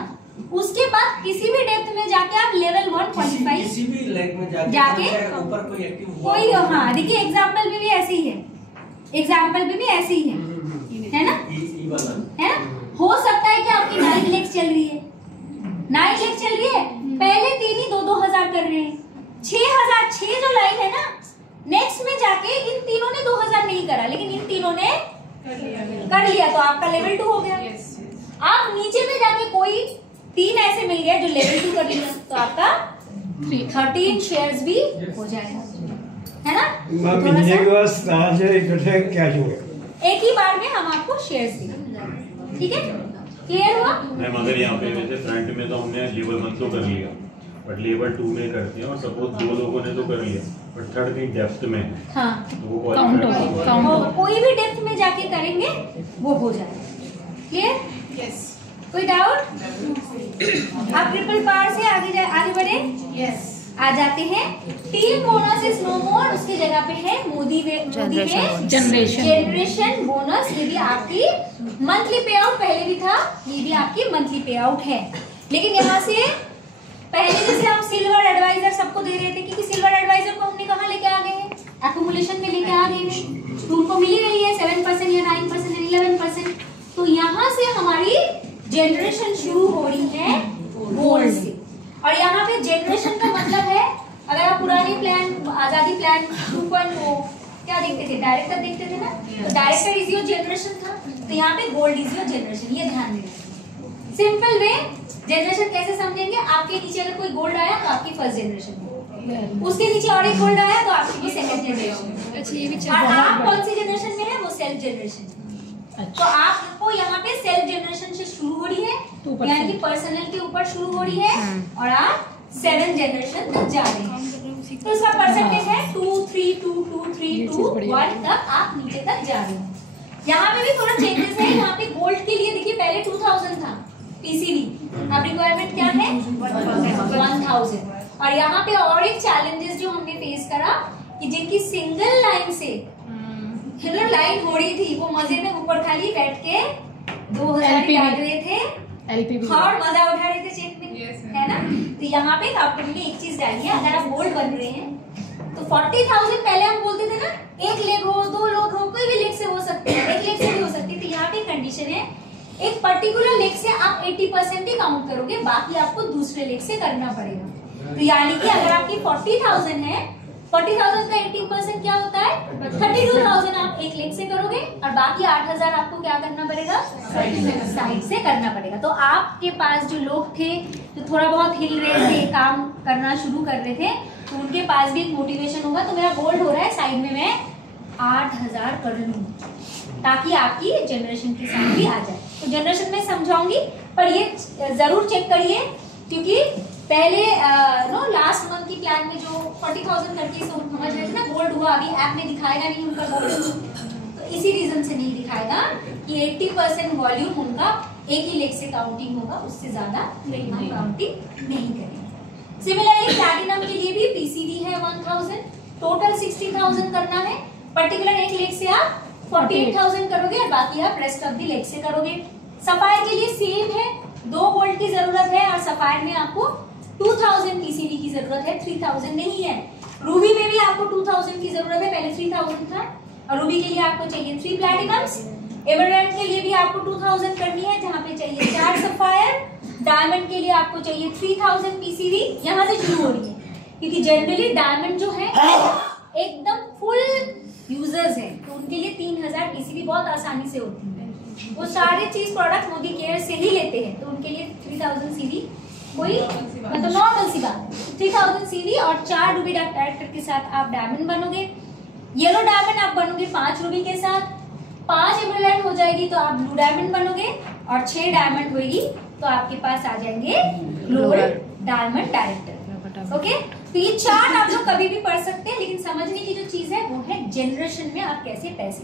उसके बाद किसी भी डेप्थ में जाके आप लेवल 1 क्वालिफाई किसी भी लेग में जाके ऊपर कोई एक्टिव हुआ कोई, हाँ देखिए एग्जाम्पल भी ऐसे ही है, एग्जाम्पल भी ऐसे ही है ना, ई वाला है ना? हो सकता है कि आपकी 9 लेग्स चल रही है, 9 लेग्स चल रही है, पहले 3 ही 2-2000 कर रहे हैं, 6 जो लाइन है ना, नेक्स्ट में जाके इन तीनों ने 2000 नहीं करा, लेकिन इन तीनों ने कर लिया, तो आपका लेवल 2 हो गया। आप नीचे में जाके कोई 3 ऐसे मिल गया जो लेवल 2 कर लिया तो आपका 13 शेयर्स भी हो जाएगा, है ना? महीने के बाद 7 शेयर इकट्ठे कैश हो गए, एक ही बार में हम आपको शेयर्स देंगे, ठीक है? क्लियर हुआ? मैम अगर यहाँ पे वैसे फ्रंट में तो हमने लेवल 1 तो कर लिया, बट लेवल 2 में करते हैं और सपोज 2 लोगों ने तो कर लिया बट थर्ड भी डेप्थ में है, हाँ, तो वो क्वालिफाई कोई भी डेप्थ में जाके करेंगे वो हो जाएगा। क्लियर? यस। कोई डाउट? आप ट्रिपल पार से आगे बढ़े। यस। आ जाते हैं टीम बोनस इज नो मोर, उसकी जगह पे है मोदी वे जनरेशन बोनस। ये भी आपकी मंथली पे आउट पहले भी था, ये भी आपकी मंथली पे आउट है। लेकिन यहाँ से पहले जैसे हम सिल्वर एडवाइजर सबको दे रहे थे, क्योंकि सिल्वर एडवाइजर को हमने कहाँ लेके आ गए हैं, एक्यूमुलेशन में लेके आ गए हैं, तो उनको मिली रही है 7% या 9% या 11%। तो यहाँ से हमारी जनरेशन शुरू हो रही है गोल्ड से। और यहाँ पे जनरेशन का मतलब है, अगर आप पुराने प्लान आजादी प्लान 2.0 क्या देखते थे, डायरेक्टर देखते थे ना, तो डायरेक्टर इज योर जनरेशन था, तो यहाँ पे गोल्ड इज योर जनरेशन। ये ध्यान देना। सिंपल वे जनरेशन कैसे समझेंगे, आपके नीचे अगर कोई गोल्ड आया तो आपकी फर्स्ट जनरेशन, उसके नीचे और एक गोल्ड आया तो आपकी सेकंड जनरेशन, और आप कौन सी जनरेशन में है, वो सेल्फ जनरेशन। तो आपको यहाँ पे सेल्फ जनरेशन से शुरू हो रही है, यानी कि पर्सनल के ऊपर शुरू हो रही है, और आप 7 जनरेशन तक जा रहे हैं। तो इसका परसेंटेज है 2, 3, 2, 2, 3, 2, 1 तक आप नीचे तक जा रहे हैं। यहाँ पे भी थोड़ा चेंजेस है। यहाँ पे गोल्ड के लिए देखिए पहले 2000 था पीसीबी, अब रिक्वायरमेंट क्या है 1000। और यहाँ पे और एक चैलेंजेस जो हमने फेस करा कि जिनकी सिंगल लाइन से लाइन हो रही थी, वो मजे में ऊपर खाली बैठ के 2000 डाल रहे थे और मजा उठा रहे थे चेक में, है ना? तो यहाँ पे आपने एक चीज डाली है, अगर आप गोल्ड बन रहे हैं तो 40,000 पहले हम बोलते थे ना, 1 लेग हो 2 लोग हो, कोई भी लेग से हो सकते हैं, 1 लेग से भी हो सकती है। तो यहाँ पे कंडीशन है, एक पर्टिकुलर लेग से आप 80% ही काउंट करोगे, बाकी आपको दूसरे लेग से करना पड़ेगा। तो यानी कि अगर आपकी 40,000 है, 40,000 का 80% क्या होता है 32,000 आप एक लेग से करोगे, और बाकी 8,000 आपको क्या करना पड़ेगा, साइड से करना पड़ेगा। तो आपके पास जो लोग थे जो थोड़ा बहुत हिल रहे थे, काम करना शुरू कर रहे थे, तो उनके पास भी एक मोटिवेशन होगा, तो मेरा गोल्ड हो रहा है साइड में मैं 8,000 कर लूं, ताकि आपकी जनरेशन के साथ भी आ जाए। तो जनरेशन में समझाऊंगी, पर ये जरूर चेक करिए, क्योंकि पहले लास्ट मंथ की प्लान में जो 40,000 करके समझ रहे थे ना, गोल्ड हुआ, अभी ऐप में दिखाएगा नहीं उनका गोल्ड, तो इसी रीजन से नहीं दिखाएगा कि 80% वॉल्यूम उनका एक ही लेग से काउंटिंग होगा, उससे ज्यादा काउंटिंग नहीं करेंगे। सिमिलरली प्लैटिनम के लिए भी पीसीडी है 1000, टोटल 60,000 करना है, पर्टिकुलर एक लेग से आप 48,000 करोगे, और बाकी आप रेस्ट ऑफ द लेग से करोगे। सफायर के लिए सेम है, 2 गोल्ड की जरूरत है, और सफायर में आपको 2000 पीसीडी की जरूरत है, 3000 नहीं है। रूबी में भी आपको 2000 की जरूरत है, पहले 3000 था, और रूबी के लिए आपको चाहिए 3 प्लैटिनम्स। एमरल्ड के लिए भी आपको 2000 करनी है, जहाँ पे चाहिए 4 सफायर। डायमंड के लिए आपको चाहिए 3000 पीसीडी, यहाँ से शुरू हो रही है, क्योंकि जनरली डायमंड जो है एकदम फुल यूजर्स है, तो उनके लिए 3000 पीसीडी बहुत आसानी से होती है। वो सारे चीज प्रोडक्ट मोदी केयर से ही लेते हैं, तो उनके लिए 3000 सीडी कोई मतलब नॉर्मल सी बात है। 3000 सीडी और 4 रूबी डायरेक्टर के साथ आप डायमंड बनोगे। येलो डायमंड आप बनोगे 5 रूबी के साथ, 5 एमरल्ड हो जाएगी तो आप ब्लू डायमंड बनोगे, और 6 डायमंड होगी तो आपके पास आ जाएंगे गोल्ड डायमंड डायरेक्टर। ओके, तो ये चार्ट आप लोग कभी भी पढ़ सकते हैं, लेकिन समझने की जो चीज है वो है जनरेशन में आप कैसे पैसे।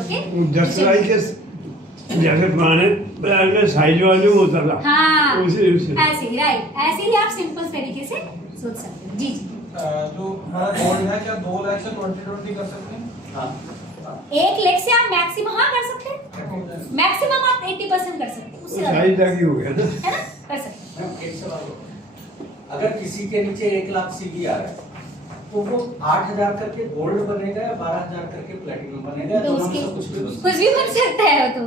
ओके, जैसे पुराने प्लान में साइज वॉल्यूम होता था, हाँ, उसी ऐसे ही, राइट, ऐसे ही आप सिंपल तरीके से सोच सकते हैं। जी जी, जो हमारा गोल्ड है, क्या 2 लाख से 20 कर सकते हैं? हाँ, 1 लाख से आप मैक्सिमम कर सकते हैं, मैक्सिमम आप 80% कर सकते हैं, उससे साइज तक ही हो गया ना, है ना, कर सकते हैं। एक सवाल, अगर किसी के नीचे 1 लाख सीडी आ रहा है, तो वो 8,000 करके गोल्ड बनेगा या 12,000 करके प्लेटिनम बनेगा? तो उसके कुछ भी बन सकता है, तो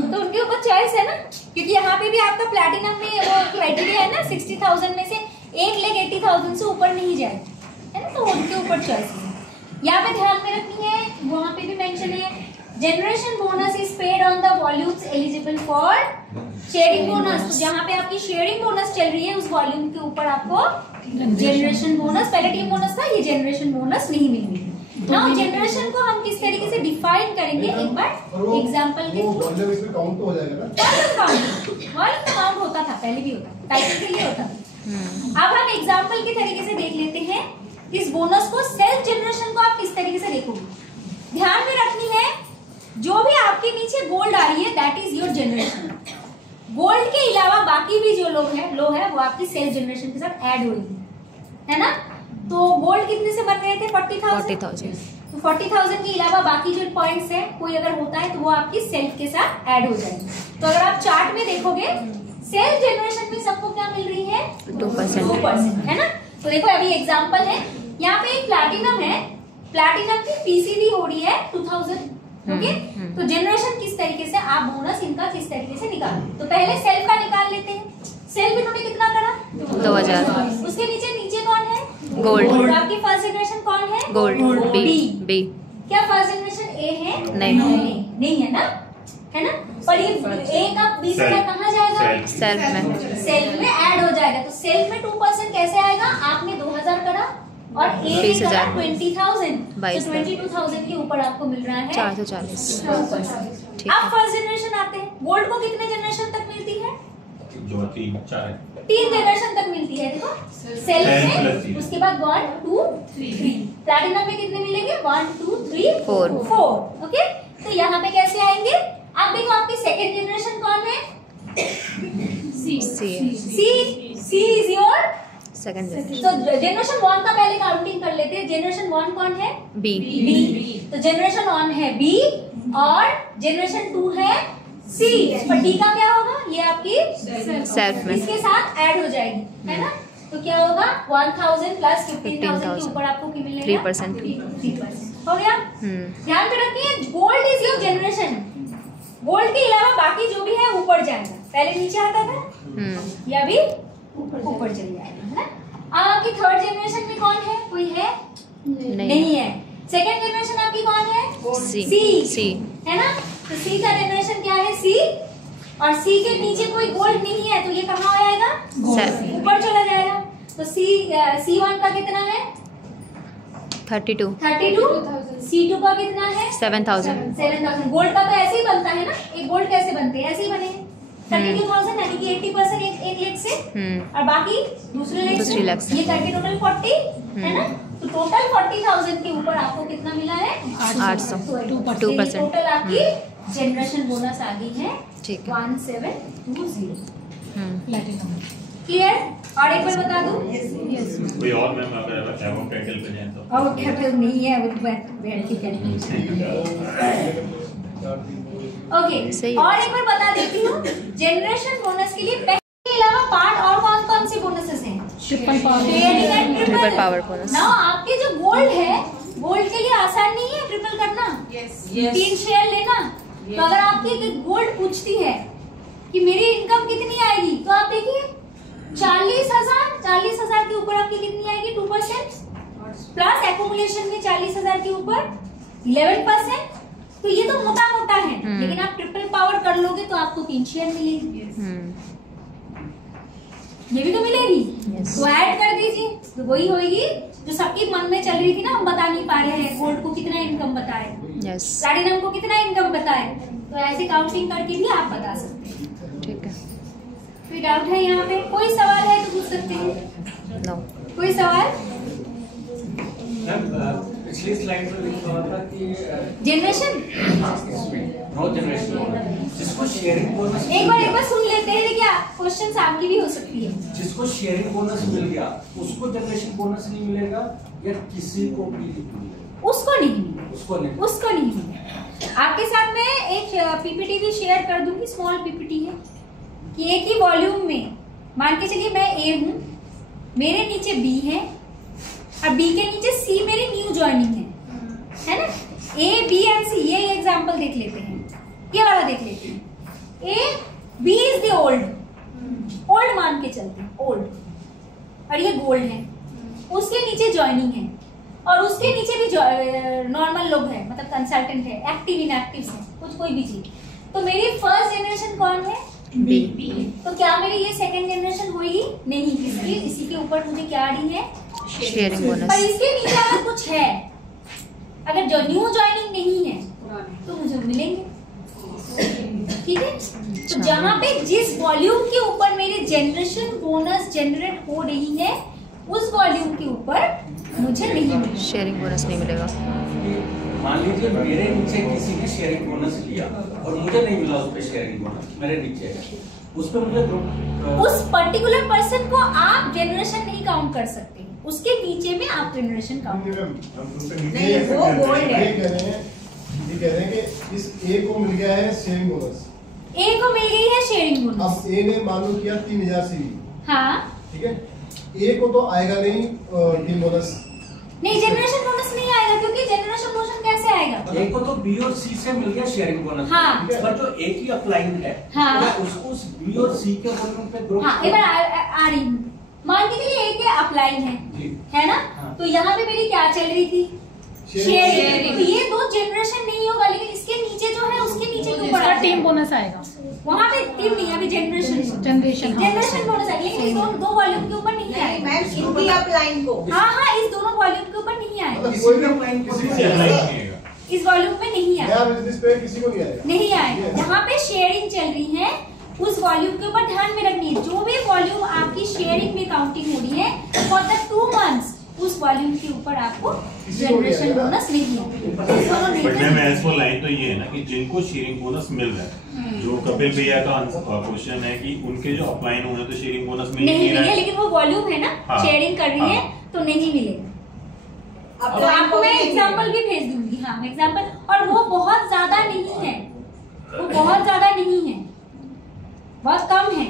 उनके ऊपर चॉइस है ना, क्योंकि यहाँ पे भी आपका प्लैटिनम में वो क्राइटेरिया है ना, 60,000 में से 1,80,000 से ऊपर नहीं जाए, है ना, तो उनके ऊपर चॉइस है। यहाँ पे ध्यान में रखनी है, वहां पे भी मेंशन है, generation bonus is paid on the volumes eligible for sharing bonus, तो जहाँ पे आपकी शेयरिंग बोनस चल रही है उस वॉल्यूम के ऊपर आपको जनरेशन बोनस, पहले टीम बोनस था, ये जनरेशन बोनस नहीं मिलेगी। नाउ जनरेशन को हम किस तरीके से डिफाइन करेंगे एक बार एग्जांपल के थ्रू। वॉल्यूम इसमें काउंट तो हो जाएगा ना? वॉल्यूम काउंट होता था, पहले भी होता था, टाइटल के लिए होता था। अब हम एग्जांपल के तरीके से देख लेते हैं इस बोनस को। सेल्फ जनरेशन को आप किस तरीके से देखोगे, ध्यान में रखनी है, जो भी आपके नीचे गोल्ड आ रही है that is your generation. Gold के अलावा बाकी भी जो लो है वो आपकी सेल्फ जनरेशन के साथ ऐड होगी, है ना। तो गोल्ड कितने से बन रहे थे? 40,000। तो 40,000 के अलावा बाकी जो पॉइंट्स है कोई अगर होता है तो वो आपकी सेल्फ के साथ ऐड हो जाएंगे। तो अगर आप चार्ट में देखोगे सेल्फ जनरेशन में सबको क्या मिल रही है? 2%, है ना। तो देखो अभी एग्जांपल है, यहाँ पे एक प्लैटिनम है, प्लैटिनम की पीसीबी हो रही है 2000, ओके। तो जनरेशन किस तरीके से आप बोनस इनका किस तरीके से निकाल, तो पहले सेल्फ का निकाल लेते हैं। सेल्फ इन्होंने कितना करा? 2000। उसके नीचे कौन है? गोल्ड। आपकी फर्स्ट जनरेशन कौन है? गोल्ड। बी। क्या फर्स्ट जनरेशन ए है? नहीं है ना, है ना। पर ये ए का 20,000 कहाँ जाएगा? सेल्फ में ऐड हो जाएगा। तो सेल्फ में 2% कैसे आएगा? आपने 2000 करा और ए ने करा 20,000, तो 22,000 के ऊपर आपको मिल रहा है 440। अब फर्स्ट जनरेशन आते हैं, गोल्ड को कितने जनरेशन तक मिलती है? जो 3 जनरेशन तक मिलती है। देखो सेल्फ में, उसके बाद 1 2 3, प्लैटिनम में कितने मिलेंगे? 1 2 3 4, ओके। तो यहाँ पे कैसे आएंगे? अब देखो आपकी सेकंड जनरेशन कौन है? सी इज योर सेकंड जनरेशन। तो जनरेशन 1 का पहले काउंटिंग कर लेते हैं। जनरेशन 1 कौन है? बी। तो जनरेशन 1 है बी और जनरेशन 2 है सी। पर डी का क्या होगा? ये आपकी सेल्फ में इसके साथ ऐड हो जाएगी, है ना। तो क्या होगा? 1000 प्लस 15,000 के ऊपर आपको क्या मिलेगा? 3%। 3% हो गया। ध्यान में रखिए gold is your generation. Gold के अलावा बाकी जो भी है ऊपर जाएगा, पहले नीचे आता था या भी ऊपर चले जाएगा, है ना। अब आपकी थर्ड जनरेशन में कौन है? कोई है? नहीं है। सेकंड जनरेशन आपकी कौन है? सी, है ना। तो सी का जनरेशन क्या है? सी, और सी के नीचे कोई गोल्ड नहीं है तो ये कहाँ आ जाएगा? ऊपर चला जाएगा। तो C1 का कितना है? 32। C2 का कितना है? 7,000। गोल्ड का तो ऐसे ही बनता है ना, एक गोल्ड कैसे बनते हैं? ऐसे ही बने 32,000, यानी कि 80% एक लाख से, और बाकी दूसरे लाख से। ये करके टोटल 40 है ना। तो टोटल 40,000 के ऊपर आपको कितना मिला है? 800। 2%। टोटल आपकी जनरेशन बोनस आ गई है। ठीक है। 1720। क्लियर? और एक बार बता दूं, कोई और मैम अगर एवं टाइटल पे जाए तो और टाइटल नहीं है, वो बैठ के करेंगे। ओके, और एक बार बता देती हूँ, जनरेशन बोनस के लिए के अलावा पार्ट और कौन कौन से बोनसेस हैं? Triple power bonus. ना आपके जो गोल्ड है, गोल्ड के लिए आसान नहीं है ट्रिपल करना। 3 शेयर लेना। तो अगर आपकी गोल्ड पूछती है कि मेरी इनकम कितनी आएगी, तो आप देखिए 40,000 के ऊपर आपकी कितनी आएगी? 2% प्लस एक्यूमुलेशन में 40,000 के ऊपर 11%। तो ये तो मोटा मोटा है, लेकिन आप ट्रिपल पावर कर लोगे तो आपको 3 शेयर मिलेगी। ये भी तो मिलेगी। तो ऐड कर दीजिए, तो वही होगी जो सबकी मन में चल रही थी ना, हम बता नहीं पा रहे हैं गोल्ड को कितना इनकम बताए, प्लैटिनम को कितना इनकम बताए। तो ऐसे काउंटिंग करके भी आप बता सकते हैं। ठीक है। कोई डाउट है यहाँ पे? कोई सवाल है तो पूछ सकते हैं। नो। कोई सवाल? पिछली स्लाइड में लिखा हुआ था कि जनरेशन नो जनरेशन जिसको शेयरिंग बोनस एक बार सुन लेते हैं, क्या क्वेश्चंस आपकी भी हो सकती है। जिसको शेयरिंग बोनस मिल गया उसको जनरेशन बोनस नहीं मिलेगा या किसी को भी उसको नहीं। आपके साथ में एक पीपीटी भी शेयर कर दूंगी, स्मॉल पीपीटी है कि एक ही वॉल्यूम में मान के चलिए मैं ए हूँ, मेरे नीचे बी है और बी के नीचे सी मेरी न्यू ज्वाइनिंग है ना। ए बी एंड सी, ये एग्जांपल देख लेते हैं, ये वाला देख लेते हैं। A B is the old मान के चलते हैं, ओल्ड, और ये गोल्ड है। उसके नीचे ज्वाइनिंग है और उसके नीचे भी नॉर्मल लोग हैं, मतलब कंसल्टेंट है, एक्टिव इनएक्टिव है, कुछ कोई भी चीज। तो मेरी फर्स्ट जनरेशन कौन है? बी। तो क्या मेरी ये सेकंड जनरेशन होगी? नहीं, इसकी इसी के ऊपर मुझे क्या दी है? शेयरिंग पर बोनस। इसके नीचे अगर कुछ है, अगर जो न्यू ज्वाइनिंग नहीं है तो मुझे मिलेंगे, ठीक है। तो जहाँ पे जिस वॉल्यूम के ऊपर मेरी जनरेशन बोनस जनरेट हो रही है उस वॉल्यूम के ऊपर मुझे नहीं मिलेगा, शेयरिंग बोनस नहीं मिलेगा। मान लीजिए मेरे नीचे किसी ने शेयरिंग बोनस लिया और मुझे नहीं मिला उस पे शेयरिंग बोनस, मेरे नीचे है, उस पे मुझे उस पर्टिकुलर पर्सन को आप जनरेशन नहीं काउंट कर सकते, उसके नीचे में आप जनरेशन काउंट नहीं, वो गोल्ड है। ये कह रहे हैं कि इस ए को मिल गया है शेयरिंग बोनस, ए को मिल गई है शेयरिंग बोनस। अब ए ने मालूम किया 3000 सीवी, हाँ ठीक है। ए को तो आएगा नहीं टीम बोनस, नहीं जनरेशन बोनस नहीं आएगा, क्योंकि जनरेशन बोनस कैसे आएगा? ए को तो बी और सी से मिल गया शेयरिंग बोनस, हाँ। पर जो ए की अपलाइन है, हाँ। तो उसको उस बी और सी के वॉल्यूम पे ग्रुप, हाँ, एक बार आ रही हूँ। मान के चलिए ए के अपलाइन है ना, हाँ। तो यहाँ पे मेरी क्या चल रही थी? शेयरिंग। तो ये दो जनरेशन नहीं होगा, लेकिन इसके नीचे जो है उसके नीचे के ऊपर टीम बोनस आएगा, वहाँ पे टीम नहीं, अभी जनरेशन जनरेशन बोनस आएगा, लेकिन इस दो वॉल्यूम के ऊपर नहीं आएगा। इनकी अपलाइन को, हाँ, इस दोनों वॉल्यूम के ऊपर नहीं आएगा, कोई भी अपलाइन किसी को नहीं आएगा, इस वॉल्यूम में नहीं आएगा, बिजनेस पे किसी को नहीं आएगा, नहीं आएगा। जहाँ पे शेयरिंग चल रही है उस वॉल्यूम के ऊपर ध्यान में रखनी है, जो भी वॉल्यूम आपकी शेयरिंग में काउंटिंग हो रही है फॉर द 2 months उस वॉल्यूम के ऊपर आपको जनरेशन बोनस नहीं है। बढ़ने में एज पर लाइन तो ये है ना कि जिनको शेयरिंग बोनस मिल रहा है, जो कपिल भैया का क्वेश्चन है कि उनके जो अपलाइन हुए तो शेयरिंग बोनस मिल नहीं रहा है, लेकिन वो वॉल्यूम है ना, हाँ, शेयरिंग कर रही है तो नहीं मिलेगा। तो आपको मैं एग्जाम्पल भी भेज दूंगी, हाँ एग्जाम्पल, और वो बहुत ज्यादा नहीं है, वो बहुत ज्यादा नहीं है, बहुत कम है।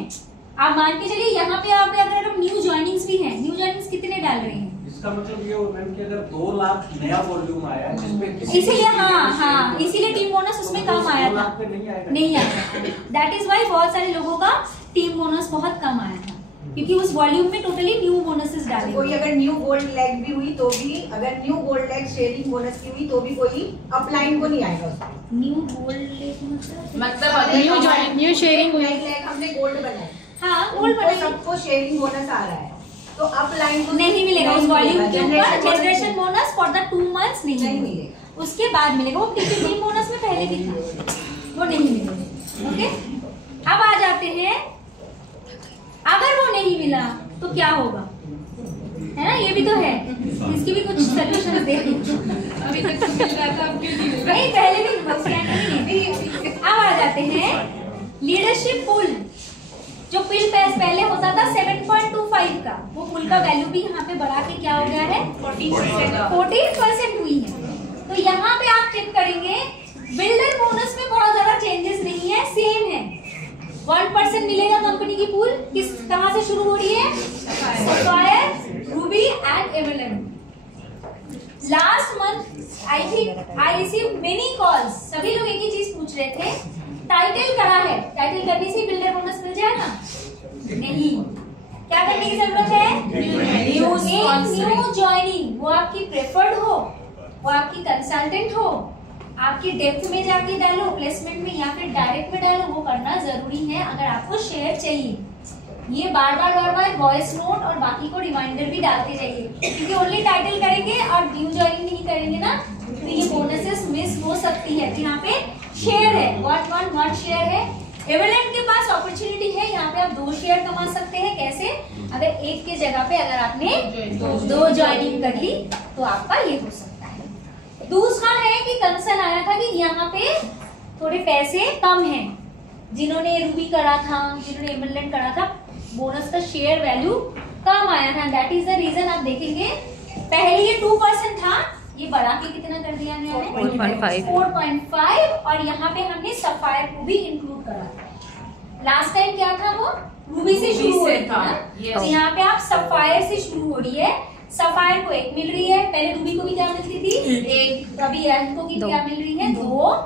आप मान के चलिए यहाँ पे आप अगर न्यू ज्वाइनिंग्स भी हैं, न्यू ज्वाइनिंग्स कितने डाल रहे हैं? इसका मतलब ये हो मैम कि अगर 2 लाख नया वॉल्यूम आया है जिसमें इसीलिए हाँ, इसीलिए टीम बोनस उसमें कम आया था, नहीं आया। दैट इज वाई बहुत सारे लोगों का टीम बोनस बहुत कम आया था, क्योंकि उस वॉल्यूम में टोटली न्यू बोनसेस डाले। कोई अगर न्यू गोल्ड लेग भी हुई तो भी, अगर new gold leg sharing bonus की हुई तो भी कोई अपलाइन को नहीं आएगा उसको। न्यू गोल्ड लेग मतलब न्यू शेयरिंग हुई, लेग हमने गोल्ड बनाया, हाँ गोल्ड बनाई, सबको शेयरिंग बोनस आ रहा है, तो अपलाइन को नहीं मिलेगा उस वॉल्यूम के ऊपर। Generation bonus for the 2 months नहीं मिलेगा, उसके बाद मिलेगा। वो टीम बोनस में पहले भी था, वो नहीं मिलेगा। ओके, अब आ जाते हैं, अगर वो नहीं मिला तो क्या होगा, है ना, ये भी तो है, इसकी भी कुछ सोल्यूशन दे। अभी तक मिल रहा था, अब क्यों नहीं मिल रहा? नहीं, पहले भी। अब आ जाते हैं लीडरशिप पुल, जो पुल पहले होता था 7.25 का, वो पुल का वैल्यू भी यहाँ पे बढ़ा के क्या हो गया है 14% हुई है। तो यहाँ पे आप चेक करेंगे, बिल्डर बोनस में बहुत ज्यादा चेंजेस नहीं है, सेम है। 1% मिलेगा कंपनी की पूल, किस कहाँ से शुरू हो रही है? Sapphire, Ruby and Everland. Last month I think I receive many calls, सभी लोग एक ही चीज पूछ रहे थे, टाइटल करा है, टाइटल करने से बिल्डर बोनस मिल जाएगा? नहीं, क्या करने की जरूरत है? न्यू ज्वाइनिंग, वो आपकी प्रेफर्ड हो, वो आपकी कंसल्टेंट हो, आपकी डेप्थ में जाके डालो, प्लेसमेंट में या फिर डायरेक्ट में डालो, वो करना जरूरी है अगर आपको शेयर चाहिए। ये बार बार वॉइस नोट और बाकी को रिमाइंडर भी डालते जाइए, क्योंकि ओनली टाइटल करेंगे और न्यू ज्वाइनिंग नहीं करेंगे ना, तो ये बोनसेस मिस हो सकती है। तो यहाँ पे शेयर है, वन शेयर है। एवरलैंड के पास अपॉर्चुनिटी है, यहाँ पे आप 2 शेयर कमा सकते हैं। कैसे? अगर एक के जगह पे अगर आपने 2 ज्वाइनिंग कर ली तो आपका ये हो सकता है। दूसरा है कि कंसर्न आया था कि यहाँ पे थोड़े पैसे कम हैं, जिन्होंने रूबी करा था, जिन्होंने एवरलैंड करा था, बोनस का शेयर वैल्यू कम आया था। That is the reason. आप देखेंगे पहले ये 2% था, ये बढ़ा के कितना कर दिया गया है 4.5, और यहाँ पे हमने सफायर को भी इंक्लूड करा। लास्ट टाइम क्या था, वो रूबी से शुरू हो रही थी ना, तो यहाँ पे आप सफायर से शुरू हो रही है। सफायर को 1 मिल रही है, पहले रूबी को भी क्या मिलती थी 1, अभी इनको की क्या मिल रही है 2,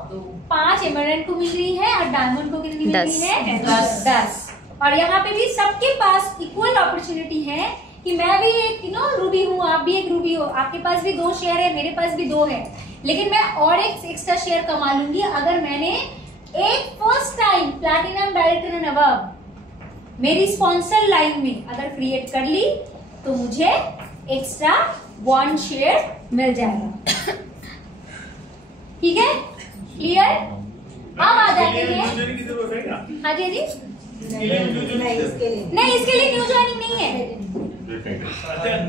5 एमरल्ड को मिल रही है, और डायमंड को कितनी मिल रही है 10। और यहाँ पे भी सबके पास इक्वल अपॉर्चुनिटी है कि मैं भी एक रूबी हूँ, आप भी एक रूबी हो, आपके पास भी 2 शेयर है, मेरे पास भी 2 है, लेकिन मैं और एक एक्स्ट्रा शेयर कमा लूंगी अगर मैंने एक first time platinum director and above मेरी स्पॉन्सर लाइन में अगर क्रिएट कर ली तो मुझे एक्स्ट्रा 1 शेयर मिल जाएगा। ठीक है, क्लियर? अब आ जाते हैं। हाँ जी जी, नहीं इसके लिए न्यू ज्वाइनिंग नहीं है।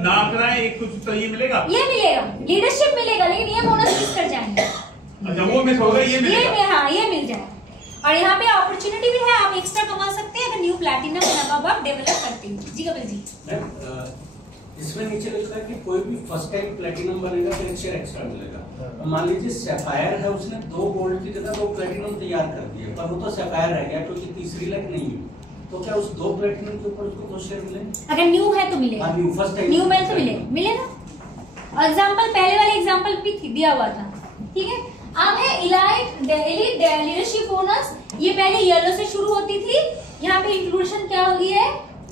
ना कराए कुछ तो ये मिलेगा, ये मिलेगा, लीडरशिप मिलेगा, लेकिन ये बोनस मिस कर जाएंगे। अच्छा वो मिस होगा, ये मिलेगा। हाँ ये मिल जाएगा। और यहाँ पे अपॉर्चुनिटी भी है, आप एक्स्ट्रा कमा सकते हैं अगर न्यू प्लैटिनम आप डेवलप करते हैं। जी कपिल जी, इसमें नीचे लिखा है कि कोई भी फर्स्ट टाइम प्लैटिनम बनेगा तो 1 शेयर एक्स्ट्रा मिलेगा। मान लीजिए सैफायर है, उसने 2 गोल्ड की जगह 2 प्लैटिनम तैयार कर दिए, पर वो तो सैफायर रह गया क्योंकि तीसरी लाइक नहीं है, तो क्या उस 2 प्लैटिनम के ऊपर उसको 2 शेयर मिलेंगे? अगर न्यू है तो मिलेगा, न्यू फर्स्ट टाइम न्यू मिल तो मिलेगा। एग्जांपल पहले वाले एग्जांपल भी दिया हुआ था। ठीक है, अब है एलीट लीडरशिप बोनस। ये पहले येलो से शुरू होती थी, यहाँ पे इंक्लूजन क्या हो गई है?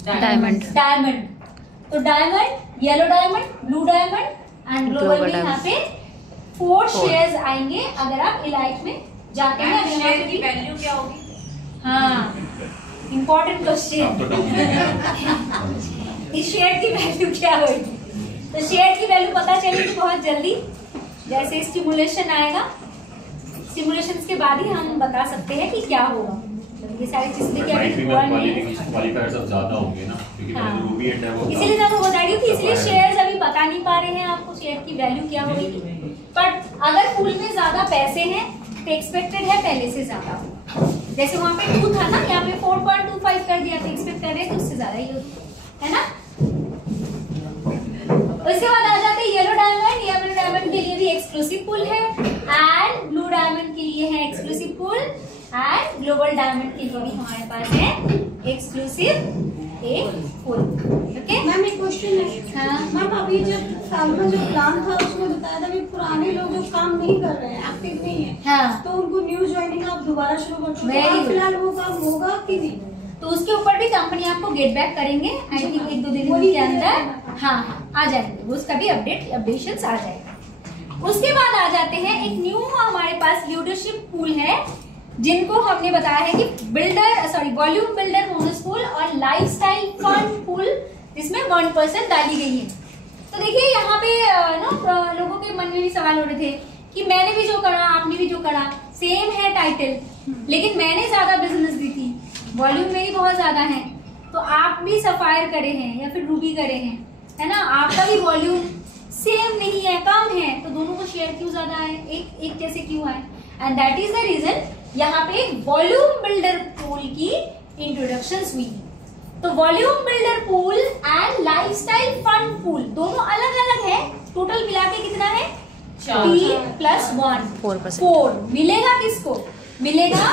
डायमंड। तो diamond, yellow diamond, blue diamond and global में यहाँ पे 4 शेयर्स आएंगे अगर आप एलाइट में जाते हैं। शेयर की वैल्यू क्या होगी? हाँ, इम्पोर्टेंट क्वेश्चन। इस शेयर की वैल्यू क्या होगी? तो शेयर की वैल्यू पता चलेगी बहुत जल्दी, जैसे स्टिमुलेशन आएगा। स्टिमुलेशन के बाद ही हम बता सकते हैं कि क्या होगा। ये सारी चीजें क्वालिफायर सब ज्यादा होंगे ना, क्योंकि पहले रूबी एंड है वो, इसीलिए मैं आपको बता रही थी। इसलिए शेयर्स अभी बता नहीं पा रहे हैं आपको शेयर की वैल्यू क्या होगी। बट अगर पूल में ज्यादा पैसे हैं तो एक्सपेक्टेड है पहले से ज्यादा। जैसे वहाँ पे 2 था ना, यहाँ पे 4.25 कर दिया, तो एक्सपेक्ट कर रहे हैं कि उससे ज्यादा ही है ना। उसके बाद आ जाते हैं येलो डायमंड। येलो डायमंड के लिए भी एक्सक्लूसिव पूल है एंड ब्लू डायमंड के लिए है exclusive pool and global diamond के लिए भी हमारे पास है एक्सक्लूसिव एक पूल। ओके मैम, एक क्वेश्चन है। हाँ मैम, अभी जब साल का जो प्लान था उसमें बताया था अभी पुराने लोग जो काम नहीं कर रहे हैं, एक्टिव नहीं है, हाँ, तो उनको न्यू ज्वाइनिंग आप दोबारा शुरू कर सकते हैं। फिलहाल वो काम होगा कि नहीं? तो उसके ऊपर भी कंपनी आपको गेट बैक करेंगे। आई थिंक 1-2 दिन के अंदर हाँ आ जाएंगे, उसका भी अपडेशन आ जाएगा। उसके बाद आ जाते हैं एक न्यू हमारे पास लीडरशिप पूल है, जिनको हमने बताया है कि वॉल्यूम बिल्डर बोनस पूल और लाइफस्टाइल फंड पूल, जिसमें 1% डाली गई है। तो देखिए यहाँ पे लोगों के मन में भी सवाल हो रहे थे कि मैंने भी जो करा, आपने भी जो करा, सेम है टाइटल, लेकिन मैंने ज्यादा बिजनेस दी थी, वॉल्यूम मेरी बहुत ज्यादा है, तो आप भी सफायर करे हैं या फिर रूबी करे हैं, है ना, आपका भी वॉल्यूम सेम नहीं है, कम है, तो दोनों को शेयर क्यों ज्यादा है, एक जैसे क्यों है? And that is the reason यहाँ पे वॉल्यूम बिल्डर पूल की इंट्रोडक्शन हुई। तो volume builder pool and lifestyle fund pool दोनों अलग अलग है। टोटल मिला के कितना है? 3 + 1 4। मिलेगा किसको? मिलेगा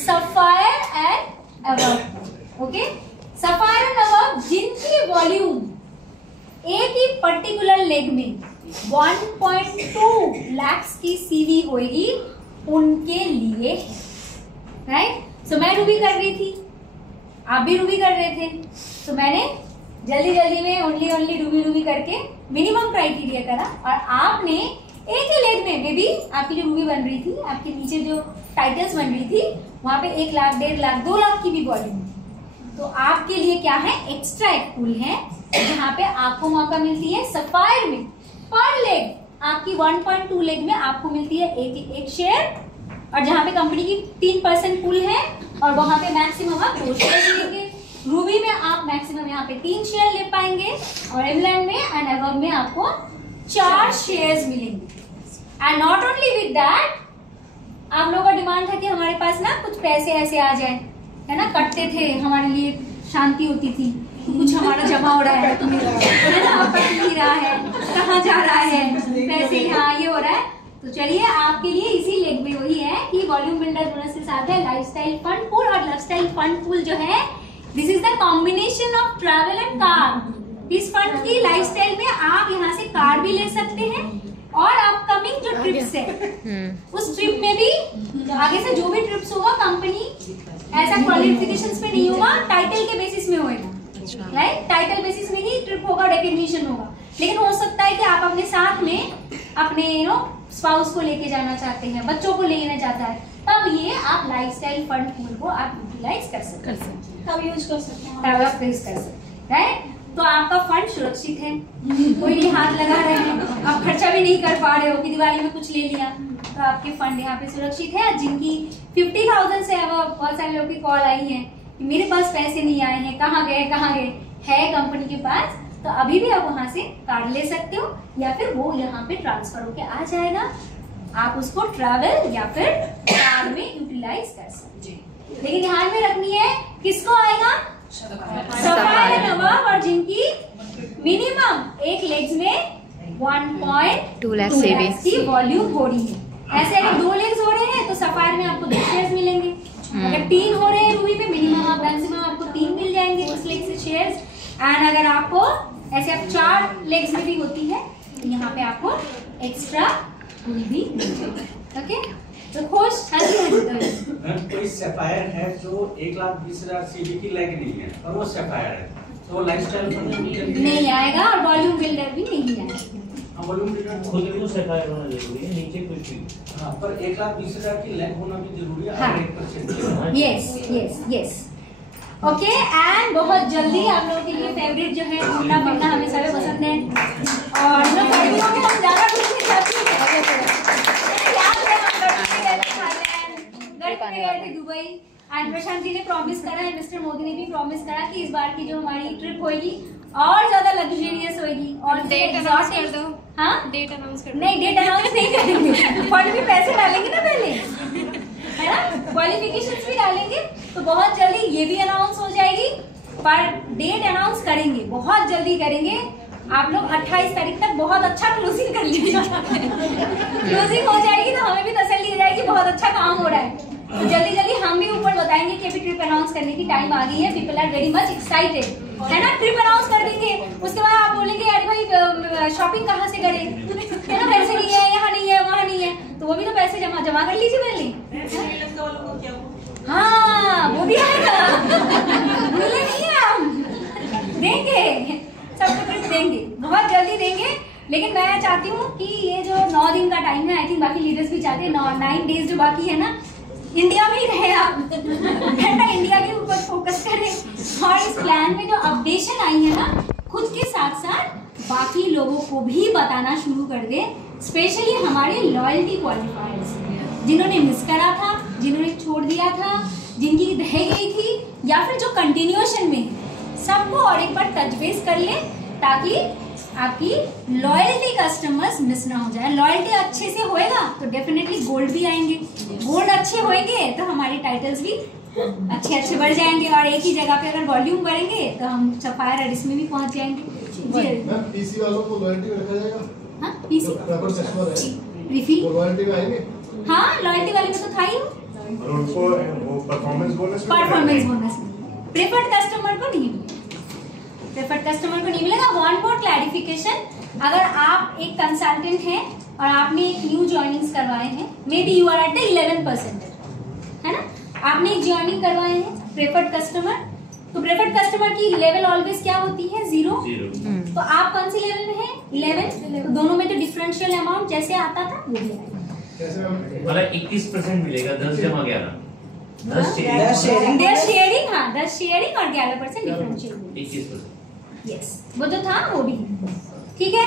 sapphire and above. Okay, sapphire and above जिनकी वॉल्यूम एक ही पर्टिकुलर लेग में 1.2 लाख की सीवी होगी, उनके लिए, राइट। सो मैं रूबी कर रही थी, आप भी रूबी कर रहे थे, तो मैंने जल्दी में ओनली रूबी करके मिनिमम क्राइटेरिया करा, और आपने एक ही लेग में भी आपकी जो रूबी बन रही थी, आपके नीचे जो टाइटल्स बन रही थी, वहां पे 1 लाख, 1.5 लाख, 2 लाख की भी वॉल्यूम। तो आपके लिए क्या है? एक्स्ट्रा एक पूल है जहाँ पे आपको मौका मिलती है सफायर में पर लेग आपकी 1.2 लेग में आपको मिलती है एक शेयर, और जहाँ पे कंपनी की 3% पूल है और वहां पे मैक्सिमम आप 2 शेयर लेंगे। रूबी में आप मैक्सिमम यहाँ पे 3 शेयर ले पाएंगे, और एमलैंड में एंड अबव में आपको 4 शेयर्स मिलेंगे। And not only with that, आप लोगों का डिमांड था कि हमारे पास ना कुछ पैसे ऐसे आ जाए, है ना, कटते थे, हमारे लिए शांति होती थी, कुछ हमारा जमा हो रहा है, है ना, नहीं रहा है, कहाँ जा रहा है पैसे, यहाँ ये हो रहा है। तो चलिए आपके लिए इसी लेग में वही है कि वॉल्यूम बिल्डर बोनस के साथ है लाइफस्टाइल फंड पूल, और लाइफस्टाइल फंड पूल जो है this is the combination of travel and car. इस फंड की लाइफस्टाइल में आप यहाँ से कार भी ले सकते हैं, और अपकमिंग जो ट्रिप्स है उस ट्रिप में भी आगे से जो भी ट्रिप्स होगा कंपनी ऐसा क्वालिफिकेशंस पे नहीं होगा, टाइटल के बेसिस में होगा, राइट। टाइटल बेसिस में ही ट्रिप होगा, डेफिनेशन होगा, लेकिन हो सकता है कि आप अपने साथ में अपने स्पाउस को लेके जाना चाहते हैं, बच्चों को लेना चाहता है, तब ये आप लाइफस्टाइल फंड पूल को आप यूटिलाइज कर सकते हैं, तब यूज कर सकते हैं, तब आप यूज कर सकते हैं, राइट। तो आपका फंड सुरक्षित है, कोई नहीं हाथ लगा रहे हैं, आप खर्चा भी नहीं कर पा रहे हो कि दिवाली में कुछ ले लिया, तो आपके फंड यहाँ पे सुरक्षित है। जिनकी 50,000 से अब बहुत सारे लोगों की कॉल आई है कि मेरे पास पैसे नहीं आए हैं, कहाँ गए है कंपनी के पास, तो अभी भी आप वहां से कार्ड ले सकते हो, या फिर वो यहाँ पे ट्रांसफर होके आ जाएगा, आप उसको ट्रैवल या फिर कार में यूटिलाइज कर सकते हैं। लेकिन ध्यान में रखनी है किसको आएगा, सफायर नवाब, और जिनकी मिनिमम एक लेग्स में 1.2 लाख की वॉल्यूम हो रही है। ऐसे अगर 2 लेग्स हो रहे हैं तो सफायर में आपको 2 शेयर्स मिलेंगे, अगर 3 हो रहे हैं रूबी में मैक्सिमम आपको 3 मिल जाएंगे उस लेग से शेयर्स, एंड अगर आपको ऐसे आप 4 लेग्स में भी होती है तो यहाँ पे आपको एक्स्ट्रा भी मिल जाएगा। ओके, तो खुश। हाँ जी, कोई सफायर है जो 1,20,000 सीडी की लेग नहीं है और वो सफायर है, तो वो लाइफस्टाइल फंड में नहीं आएगा और वॉल्यूम बिल्डर भी नहीं आएगा। वॉल्यूम बिल्डर खुद भी सफायर होना जरूरी है, नीचे कुछ भी। हाँ, पर 1,20,000 की लेग होना भी जरूरी है। हाँ, 1% यस ओके। एंड बहुत जल्दी आप लोगों के लिए फेवरेट जो है घूमना फिरना हमें सभी पसंद है, और गर्मियों में हम ज्यादा कुछ नहीं गए थे दुबई, एंड प्रशांत जी ने प्रॉमिस करा है, मिस्टर मोदी ने भी प्रॉमिस करा कि इस बार की जो हमारी ट्रिप होगी और ज्यादा लग्जरियस होगी। और डेट अनाउंस कर दो। हाँ, डेट अनाउंस कर दो। नहीं, डेट अनाउंस नहीं करेंगे, फंड में पैसे डालेंगे ना पहले, है ना, क्वालिफिकेशंस भी डालेंगे, तो बहुत जल्दी ये भी अनाउंस हो जाएगी। पर डेट अनाउंस करेंगे, बहुत जल्दी करेंगे। आप लोग 28 तारीख तक बहुत अच्छा क्लोजिंग कर लीजिए। क्लोजिंग हो जाएगी तो हमें भी तसल्ली हो जाएगी, बहुत अच्छा काम हो रहा है। तो जल्दी जल्दी हम भी ऊपर बताएंगे कि अभी ट्रिप अनाउंस करने की टाइम आ गई है, people are very much excited, है ना। ट्रिप अनाउंस कर देंगे, उसके बाद आप बोलेंगे अरे भाई शॉपिंग कहाँ से करें, है ना, पैसे नहीं है, यहाँ नहीं है, वहाँ नहीं है, तो वो भी तो पैसे जमा कर लीजिए पहले। हाँ, वो भी आएगा, भूले नहीं है, हम देंगे, सबको ट्रिप देंगे, बहुत जल्दी देंगे। लेकिन मैं चाहती हूँ कि ये जो 9 दिन का टाइम है, आई थिंक बाकी लीडर्स भी चाहते हैं 9 डेज जो बाकी है ना, इंडिया में ही रहे आप, है ना, इंडिया के ऊपर फोकस करें। और इस प्लान में जो अपडेशन आई है ना, खुद के साथ साथ बाकी लोगों को भी बताना शुरू कर दे, स्पेशली हमारे लॉयल्टी क्वालिफायर्स जिन्होंने मिस करा था, जिन्होंने छोड़ दिया था, जिनकी रह गई थी, या फिर जो कंटिन्यूएशन में है, सबको और एक बार टच बेस कर ले, ताकि आपकी लॉयल्टी कस्टमर्स मिस ना हो जाए। लॉयल्टी अच्छे से होएगा तो डेफिनेटली गोल्ड भी आएंगे, गोल्ड अच्छे होंगे तो हमारे टाइटल्स भी अच्छे बढ़ जाएंगे, और एक ही जगह पे अगर वॉल्यूम बढ़ेंगे तो हम सफायर और इसमें भी पहुंच जाएंगे। पीसी वालों को लॉयल्टी में रखा जाएगा। हाँ, पीसी प्रॉपर कस्टमर है रिफिल वो लॉयल्टी में आएंगे। हाँ, लॉयल्टी वाले में तो था ही, और उनको वो परफॉर्मेंस बोनस प्रेफर्ड कस्टमर को नहीं, प्रेफर्ड कस्टमर को नहीं मिलेगा। वन मोर क्लैरिफिकेशन, अगर आप एक कंसल्टेंट हैं और आपने एक न्यू ज्वाइनिंग्स करवाए हैं, may be you are at the 11%, है ना, आपने एक ज्वाइनिंग करवाए हैं प्रेफर्ड कस्टमर, तो प्रेफर्ड कस्टमर की लेवल ऑलवेज क्या होती है, 0। तो आप कौन सी लेवल में हैं, 11, तो दोनों में तो डिफरेंशियल अमाउंट जैसे आता था वो भी आएगा। मतलब 21% मिलेगा, 10 जमा 11, 10 शेयरिंग, हाँ 10 शेयरिंग और 11% डिफरेंशियल, 21%। यस, वो जो था वो भी, ठीक है।